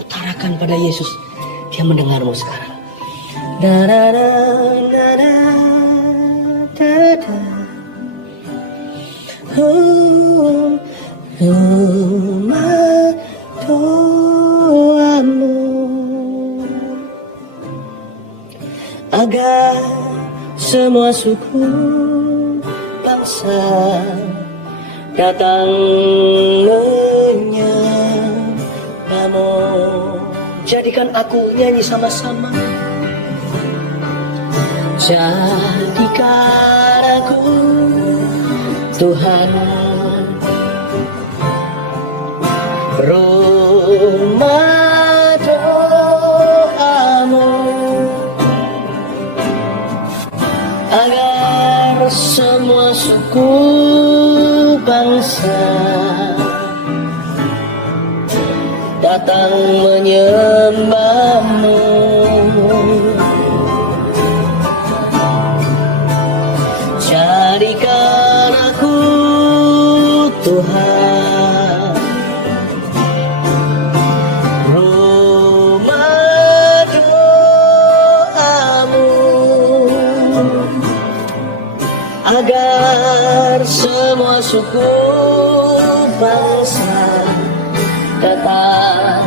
Utarakan pada Yesus. Dia mendengarmu sekarang. La la la la la la la. Rumah doamu agar semua suku bangsa datang menyembahmu. Jadikan aku nyanyi sama-sama. Jadikan aku Tuhan rumah doamu agar semua suku bangsa datang menyembahmu. Jadikan aku Tuhan rumah doamu agar semua suku bangsa datang menyembah.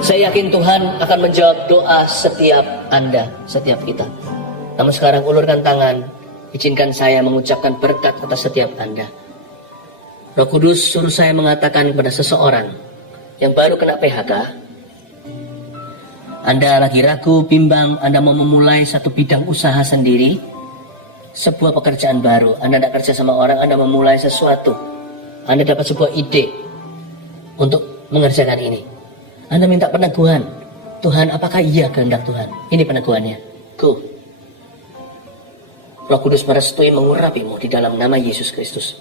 Saya yakin Tuhan akan menjawab doa setiap Anda, setiap kita. Namun sekarang ulurkan tangan, izinkan saya mengucapkan berkat atas setiap Anda. Roh Kudus suruh saya mengatakan kepada seseorang yang baru kena PHK, Anda lagi ragu, bimbang, Anda mau memulai satu bidang usaha sendiri, sebuah pekerjaan baru, Anda tidak kerja sama orang, Anda memulai sesuatu, Anda dapat sebuah ide untuk mengerjakan ini. Anda minta peneguhan, Tuhan apakah iya kehendak Tuhan? Ini peneguhannya, go. Roh Kudus merestui mengurapimu di dalam nama Yesus Kristus.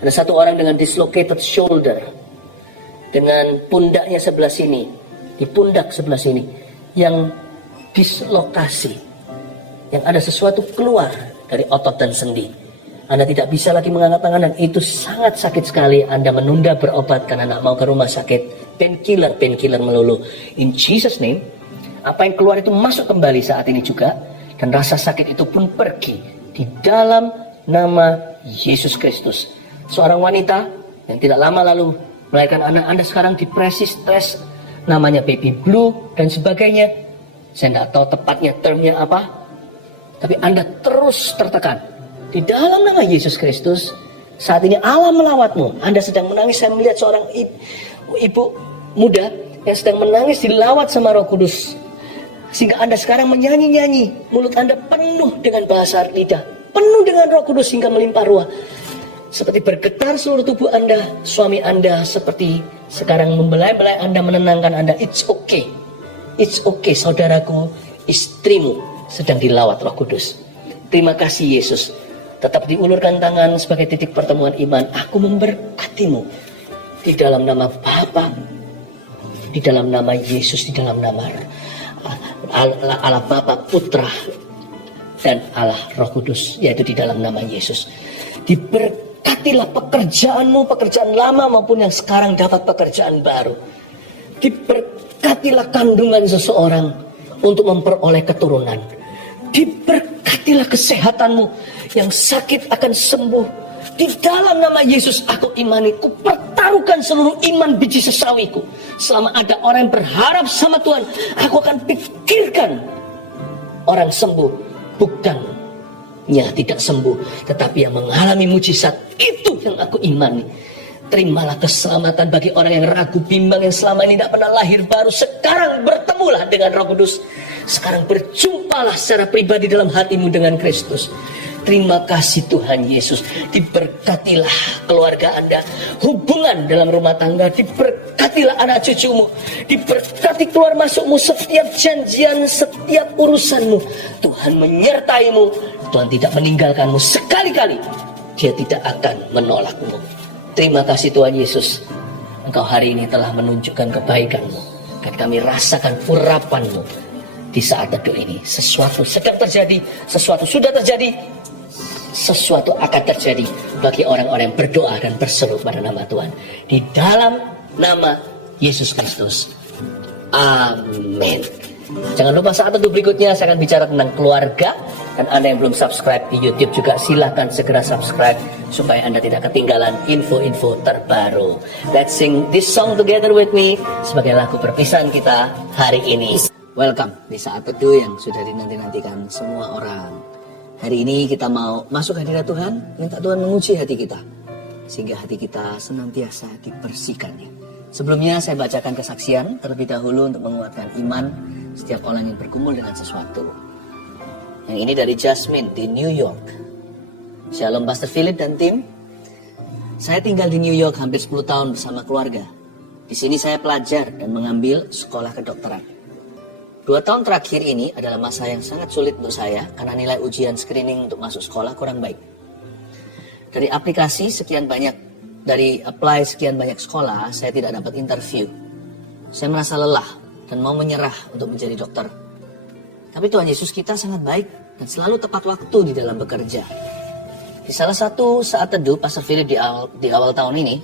Ada satu orang dengan dislocated shoulder, dengan pundaknya sebelah sini, di pundak sebelah sini, yang dislokasi, yang ada sesuatu keluar dari otot dan sendi. Anda tidak bisa lagi mengangkat tangan dan itu sangat sakit sekali. Anda menunda berobat karena tidak mau ke rumah sakit. Painkiller melulu. In Jesus name, apa yang keluar itu masuk kembali saat ini juga. Dan rasa sakit itu pun pergi di dalam nama Yesus Kristus. Seorang wanita yang tidak lama lalu melahirkan anak, Anda sekarang depresi, stres, namanya baby blue dan sebagainya. Saya tidak tahu tepatnya termnya apa, tapi Anda terus tertekan. Di dalam nama Yesus Kristus, saat ini Allah melawatmu. Anda sedang menangis, saya melihat seorang ibu muda yang sedang menangis dilawat sama Roh Kudus. Sehingga Anda sekarang menyanyi-nyanyi, mulut Anda penuh dengan bahasa lidah, penuh dengan Roh Kudus hingga melimpah ruah. Seperti bergetar seluruh tubuh Anda, suami Anda seperti sekarang membelai-belai Anda, menenangkan Anda. It's okay, saudaraku, istrimu sedang dilawat Roh Kudus. Terima kasih Yesus. Tetap diulurkan tangan sebagai titik pertemuan iman. Aku memberkatimu di dalam nama Bapa, di dalam nama Yesus, di dalam nama Allah Bapa, Putra, dan Allah Roh Kudus, yaitu di dalam nama Yesus. Diberkatilah pekerjaanmu, pekerjaan lama maupun yang sekarang dapat pekerjaan baru. Diberkatilah kandungan seseorang untuk memperoleh keturunan. Diberkatilah kesehatanmu, yang sakit akan sembuh. Di dalam nama Yesus aku imani, ku pertaruhkan seluruh iman biji sesawiku. Selama ada orang yang berharap sama Tuhan, aku akan pikirkan orang sembuh, bukannya tidak sembuh, tetapi yang mengalami mujizat. Itu yang aku imani. Terimalah keselamatan bagi orang yang ragu, bimbang, yang selama ini tidak pernah lahir baru. Sekarang bertemulah dengan Roh Kudus. Sekarang berjumpalah secara pribadi dalam hatimu dengan Kristus. Terima kasih Tuhan Yesus. Diberkatilah keluarga Anda, hubungan dalam rumah tangga, diberkatilah anak cucumu, diberkati keluar masukmu, setiap janjian, setiap urusanmu. Tuhan menyertaimu, Tuhan tidak meninggalkanmu sekali-kali. Dia tidak akan menolakmu. Terima kasih Tuhan Yesus. Engkau hari ini telah menunjukkan kebaikan-Mu, dan kami rasakan urapan-Mu di saat teduh ini. Sesuatu sedang terjadi, sesuatu sudah terjadi, sesuatu akan terjadi bagi orang-orang yang berdoa dan berseru pada nama Tuhan. Di dalam nama Yesus Kristus. Amin. Jangan lupa saat teduh berikutnya saya akan bicara tentang keluarga. Dan Anda yang belum subscribe di YouTube juga silakan segera subscribe supaya Anda tidak ketinggalan info-info terbaru. Let's sing this song together with me sebagai lagu perpisahan kita hari ini. Welcome di saat teduh yang sudah dinanti-nantikan semua orang. Hari ini kita mau masuk hadirat Tuhan, minta Tuhan menguji hati kita sehingga hati kita senantiasa dibersihkannya. Sebelumnya saya bacakan kesaksian terlebih dahulu untuk menguatkan iman setiap orang yang bergumul dengan sesuatu. Yang ini dari Jasmine di New York. Shalom Pastor Philip dan tim. Saya tinggal di New York hampir 10 tahun bersama keluarga. Di sini saya pelajar dan mengambil sekolah kedokteran. 2 tahun terakhir ini adalah masa yang sangat sulit untuk saya karena nilai ujian screening untuk masuk sekolah kurang baik. Dari aplikasi sekian banyak, dari apply sekian banyak sekolah, saya tidak dapat interview. Saya merasa lelah dan mau menyerah untuk menjadi dokter. Tapi Tuhan Yesus kita sangat baik dan selalu tepat waktu di dalam bekerja. Di salah satu saat teduh Pastor Philip di awal tahun ini,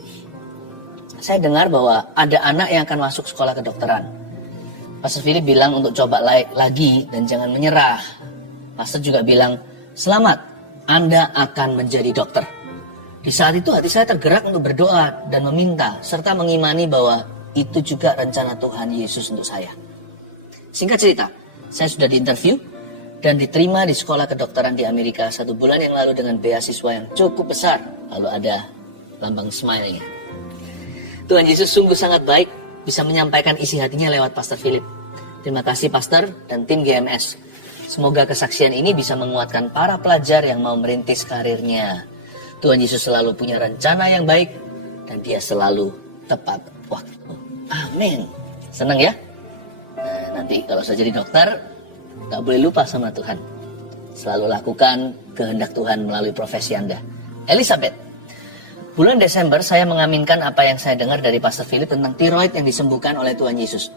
saya dengar bahwa ada anak yang akan masuk sekolah kedokteran. Pastor Philip bilang untuk coba lagi dan jangan menyerah. Pastor juga bilang, selamat, Anda akan menjadi dokter. Di saat itu hati saya tergerak untuk berdoa dan meminta, serta mengimani bahwa itu juga rencana Tuhan Yesus untuk saya. Singkat cerita, saya sudah diinterview dan diterima di sekolah kedokteran di Amerika 1 bulan yang lalu dengan beasiswa yang cukup besar. Lalu ada lambang smile-nya. Tuhan Yesus sungguh sangat baik, bisa menyampaikan isi hatinya lewat Pastor Philip. Terima kasih Pastor dan tim GMS. Semoga kesaksian ini bisa menguatkan para pelajar yang mau merintis karirnya. Tuhan Yesus selalu punya rencana yang baik dan Dia selalu tepat waktu. Amin. Senang ya? Nah, nanti kalau saya jadi dokter, gak boleh lupa sama Tuhan. Selalu lakukan kehendak Tuhan melalui profesi Anda. Elizabeth, bulan Desember saya mengaminkan apa yang saya dengar dari Pastor Philip tentang tiroid yang disembuhkan oleh Tuhan Yesus.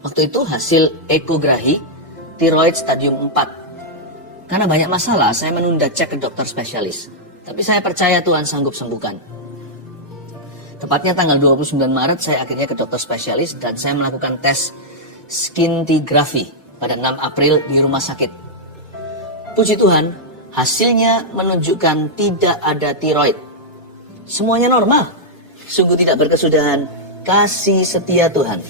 Waktu itu hasil ekografi tiroid stadium 4. Karena banyak masalah, saya menunda cek ke dokter spesialis. Tapi saya percaya Tuhan sanggup sembuhkan. Tepatnya tanggal 29 Maret saya akhirnya ke dokter spesialis dan saya melakukan tes scintigraphy pada 6 April di rumah sakit. Puji Tuhan, hasilnya menunjukkan tidak ada tiroid. Semuanya normal. Sungguh tidak berkesudahan. Kasih setia Tuhan.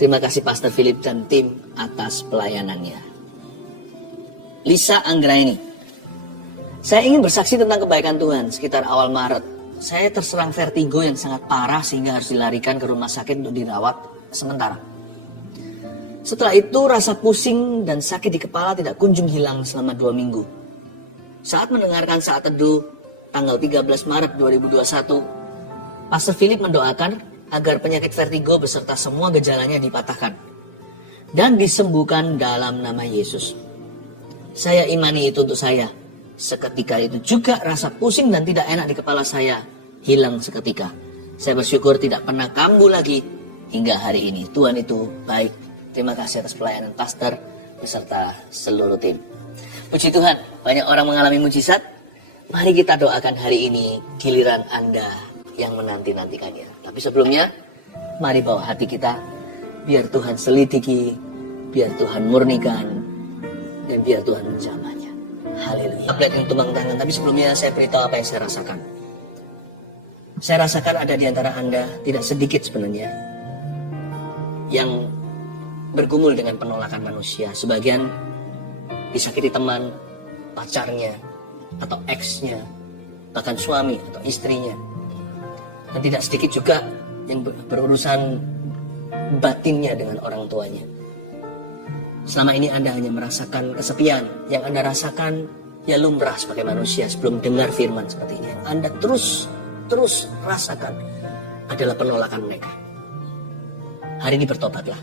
Terima kasih Pastor Philip dan tim atas pelayanannya. Lisa Anggraini. Saya ingin bersaksi tentang kebaikan Tuhan. Sekitar awal Maret, saya terserang vertigo yang sangat parah sehingga harus dilarikan ke rumah sakit untuk dirawat sementara. Setelah itu rasa pusing dan sakit di kepala tidak kunjung hilang selama 2 minggu. Saat mendengarkan saat teduh tanggal 13 Maret 2021, Pastor Philip mendoakan agar penyakit vertigo beserta semua gejalanya dipatahkan dan disembuhkan dalam nama Yesus. Saya imani itu untuk saya. Seketika itu juga rasa pusing dan tidak enak di kepala saya hilang seketika. Saya bersyukur tidak pernah kambuh lagi hingga hari ini. Tuhan itu baik. Terima kasih atas pelayanan pastor beserta seluruh tim. Puji Tuhan, banyak orang mengalami mujizat. Mari kita doakan hari ini giliran Anda yang menanti-nantikannya. Tapi sebelumnya, mari bawa hati kita, biar Tuhan selidiki, biar Tuhan murnikan, dan biar Tuhan menjamahnya. Haleluya. Upload yang tumbang tangan, tapi sebelumnya saya beritahu apa yang saya rasakan. Saya rasakan ada di antara Anda, tidak sedikit sebenarnya, yang bergumul dengan penolakan manusia. Sebagian disakiti teman, pacarnya, atau ex-nya, bahkan suami atau istrinya. Dan tidak sedikit juga yang berurusan batinnya dengan orang tuanya. Selama ini Anda hanya merasakan kesepian. Yang Anda rasakan ya lumrah sebagai manusia sebelum dengar firman seperti ini. Yang Anda terus rasakan adalah penolakan mereka. Hari ini bertobatlah.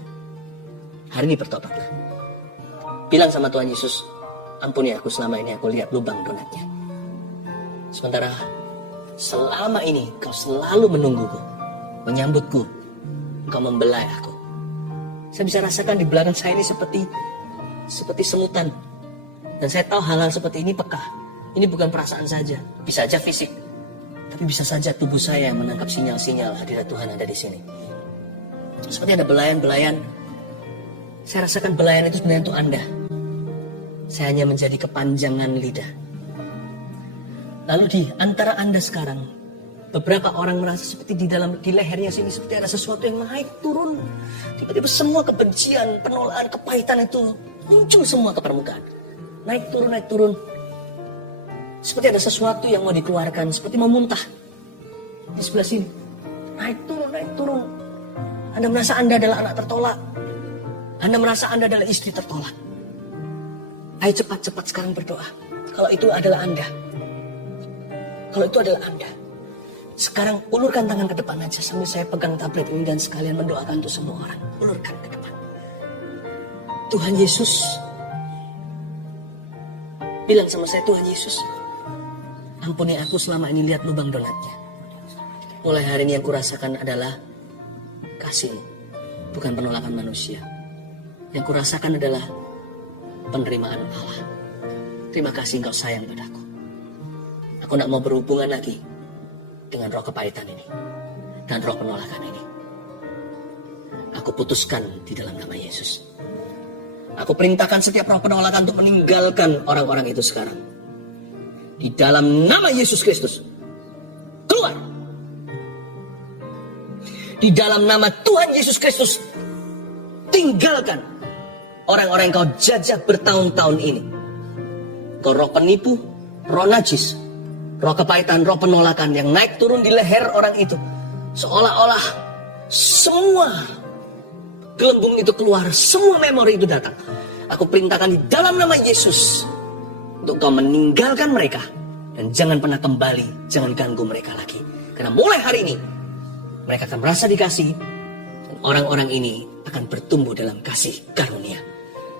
Hari ini bertobatlah. Bilang sama Tuhan Yesus, ampuni aku selama ini aku lihat lubang donatnya. Sementara selama ini kau selalu menungguku. menyambutku, Engkau membelai aku. Saya bisa rasakan di belakang saya ini seperti semutan. Dan saya tahu hal-hal seperti ini peka. Ini bukan perasaan saja, bisa saja fisik. Tapi bisa saja tubuh saya menangkap sinyal-sinyal hadirat Tuhan ada di sini. Seperti ada belayan-belayan. Saya rasakan belayan itu sebenarnya untuk Anda. Saya hanya menjadi kepanjangan lidah. Lalu di antara Anda sekarang, beberapa orang merasa seperti di lehernya sini seperti ada sesuatu yang naik turun. Tiba-tiba semua kebencian, penolakan, kepahitan itu muncul semua ke permukaan. Naik turun. Seperti ada sesuatu yang mau dikeluarkan, seperti mau muntah. Di sebelah sini. Naik turun. Anda merasa Anda adalah anak tertolak. Anda merasa Anda adalah istri tertolak. Ayo cepat-cepat sekarang berdoa. Kalau itu adalah Anda. Sekarang ulurkan tangan ke depan aja sambil saya pegang tablet ini dan sekalian mendoakan untuk semua orang. Ulurkan ke depan. Tuhan Yesus. Bilang sama saya, Tuhan Yesus, ampuni aku selama ini lihat lubang donatnya. Mulai hari ini yang kurasakan adalah kasih-Mu, bukan penolakan manusia. Yang kurasakan adalah penerimaan Allah. Terima kasih Engkau sayang padaku. Aku tidak mau berhubungan lagi dengan roh kepahitan ini dan roh penolakan ini. Aku putuskan di dalam nama Yesus. Aku perintahkan setiap roh penolakan untuk meninggalkan orang-orang itu sekarang. Di dalam nama Yesus Kristus. Keluar. Di dalam nama Tuhan Yesus Kristus. Tinggalkan orang-orang yang kau jajah bertahun-tahun ini. Kau roh penipu, roh najis, roh kepahitan, roh penolakan yang naik turun di leher orang itu. Seolah-olah semua gelembung itu keluar, semua memori itu datang. Aku perintahkan di dalam nama Yesus untuk kau meninggalkan mereka. Dan jangan pernah kembali, jangan ganggu mereka lagi. Karena mulai hari ini, mereka akan merasa dikasih. Dan orang-orang ini akan bertumbuh dalam kasih karunia.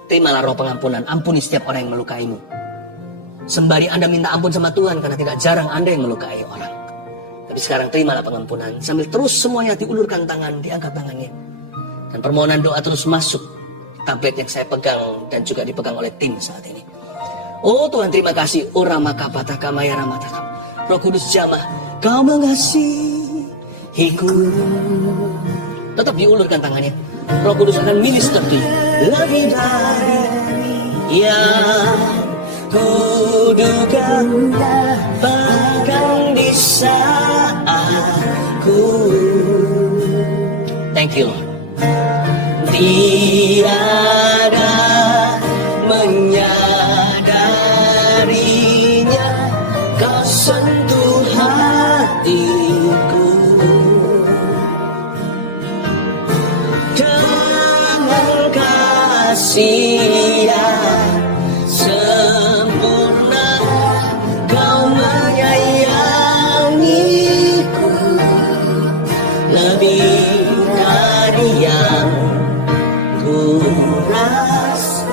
Terimalah roh pengampunan, ampuni setiap orang yang melukaimu. Sembari Anda minta ampun sama Tuhan, karena tidak jarang Anda yang melukai orang. Tapi sekarang terimalah pengampunan. Sambil terus semuanya diulurkan tangan, diangkat tangannya. Dan permohonan doa terus masuk. Tablet yang saya pegang dan juga dipegang oleh tim saat ini. Oh Tuhan, terima kasih. Oh ramakapataka maya ramataka. Roh Kudus jamah, Kau mengasihiku. Tetap diulurkan tangannya. Roh Kudus akan minister to you. Lebih dari yang kuduga, bahkan di saatku. Thank you, Lord. Tiada menyadarinya, Kau sentuh hatiku dengan kasih yang sempurna. Kau menyayangiku lebih dari yang ku rasa.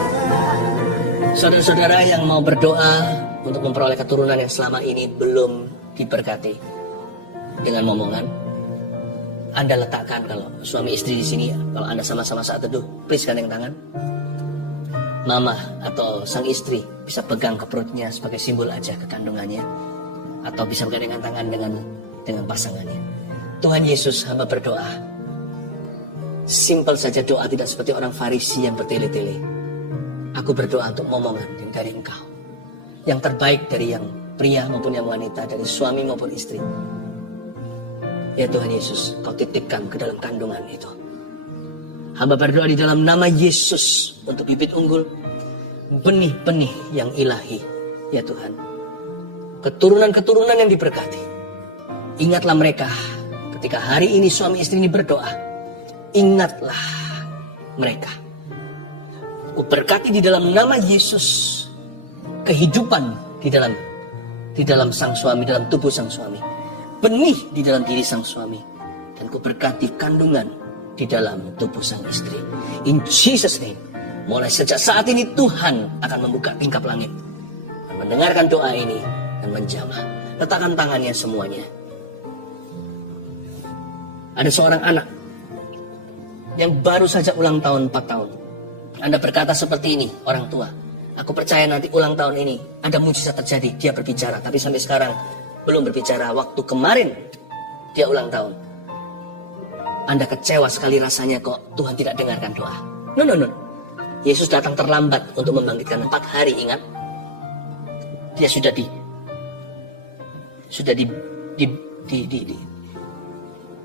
Saudara-saudara yang mau berdoa untuk memperoleh keturunan yang selama ini belum diberkati dengan momongan, Anda letakkan, kalau suami istri di sini, kalau Anda sama-sama saat teduh, please gandeng tangan. Mama atau sang istri bisa pegang ke perutnya sebagai simbol aja kekandungannya, atau bisa bergandengan tangan dengan pasangannya. Tuhan Yesus, hamba berdoa. Simpel saja doa, tidak seperti orang Farisi yang bertele-tele. Aku berdoa untuk momongan dari Engkau. Yang terbaik dari yang pria maupun yang wanita, dari suami maupun istri. Ya Tuhan Yesus, Kau titipkan ke dalam kandungan itu. Hamba berdoa di dalam nama Yesus untuk bibit unggul, benih-benih yang ilahi. Ya Tuhan, keturunan-keturunan yang diberkati. Ingatlah mereka ketika hari ini suami istri ini berdoa. Ingatlah mereka. Ku berkati di dalam nama Yesus kehidupan di dalam sang suami, dalam tubuh sang suami. Benih di dalam diri sang suami. Dan ku berkati kandungan di dalam tubuh sang istri. In Jesus name. Mulai sejak saat ini Tuhan akan membuka tingkap langit. Dan mendengarkan doa ini dan menjamah. Letakkan tangannya semuanya. Ada seorang anak yang baru saja ulang tahun 4 tahun. Anda berkata seperti ini, orang tua. Aku percaya nanti ulang tahun ini ada mujizat terjadi. Dia berbicara, tapi sampai sekarang belum berbicara. Waktu kemarin dia ulang tahun. Anda kecewa sekali rasanya kok Tuhan tidak dengarkan doa. No. Yesus datang terlambat untuk membangkitkan 4 hari, ingat? Dia sudah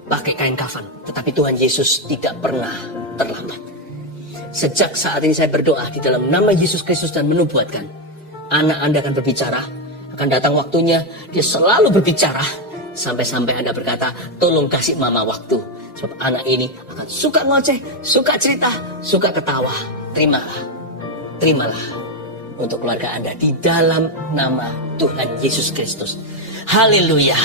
pakai kain kafan, tetapi Tuhan Yesus tidak pernah terlambat. Sejak saat ini saya berdoa di dalam nama Yesus Kristus dan menubuatkan, anak Anda akan berbicara, akan datang waktunya, dia selalu berbicara, sampai-sampai Anda berkata, tolong kasih mama waktu. Sebab anak ini akan suka ngoceh, suka cerita, suka ketawa. Terimalah untuk keluarga Anda di dalam nama Tuhan Yesus Kristus. Haleluya.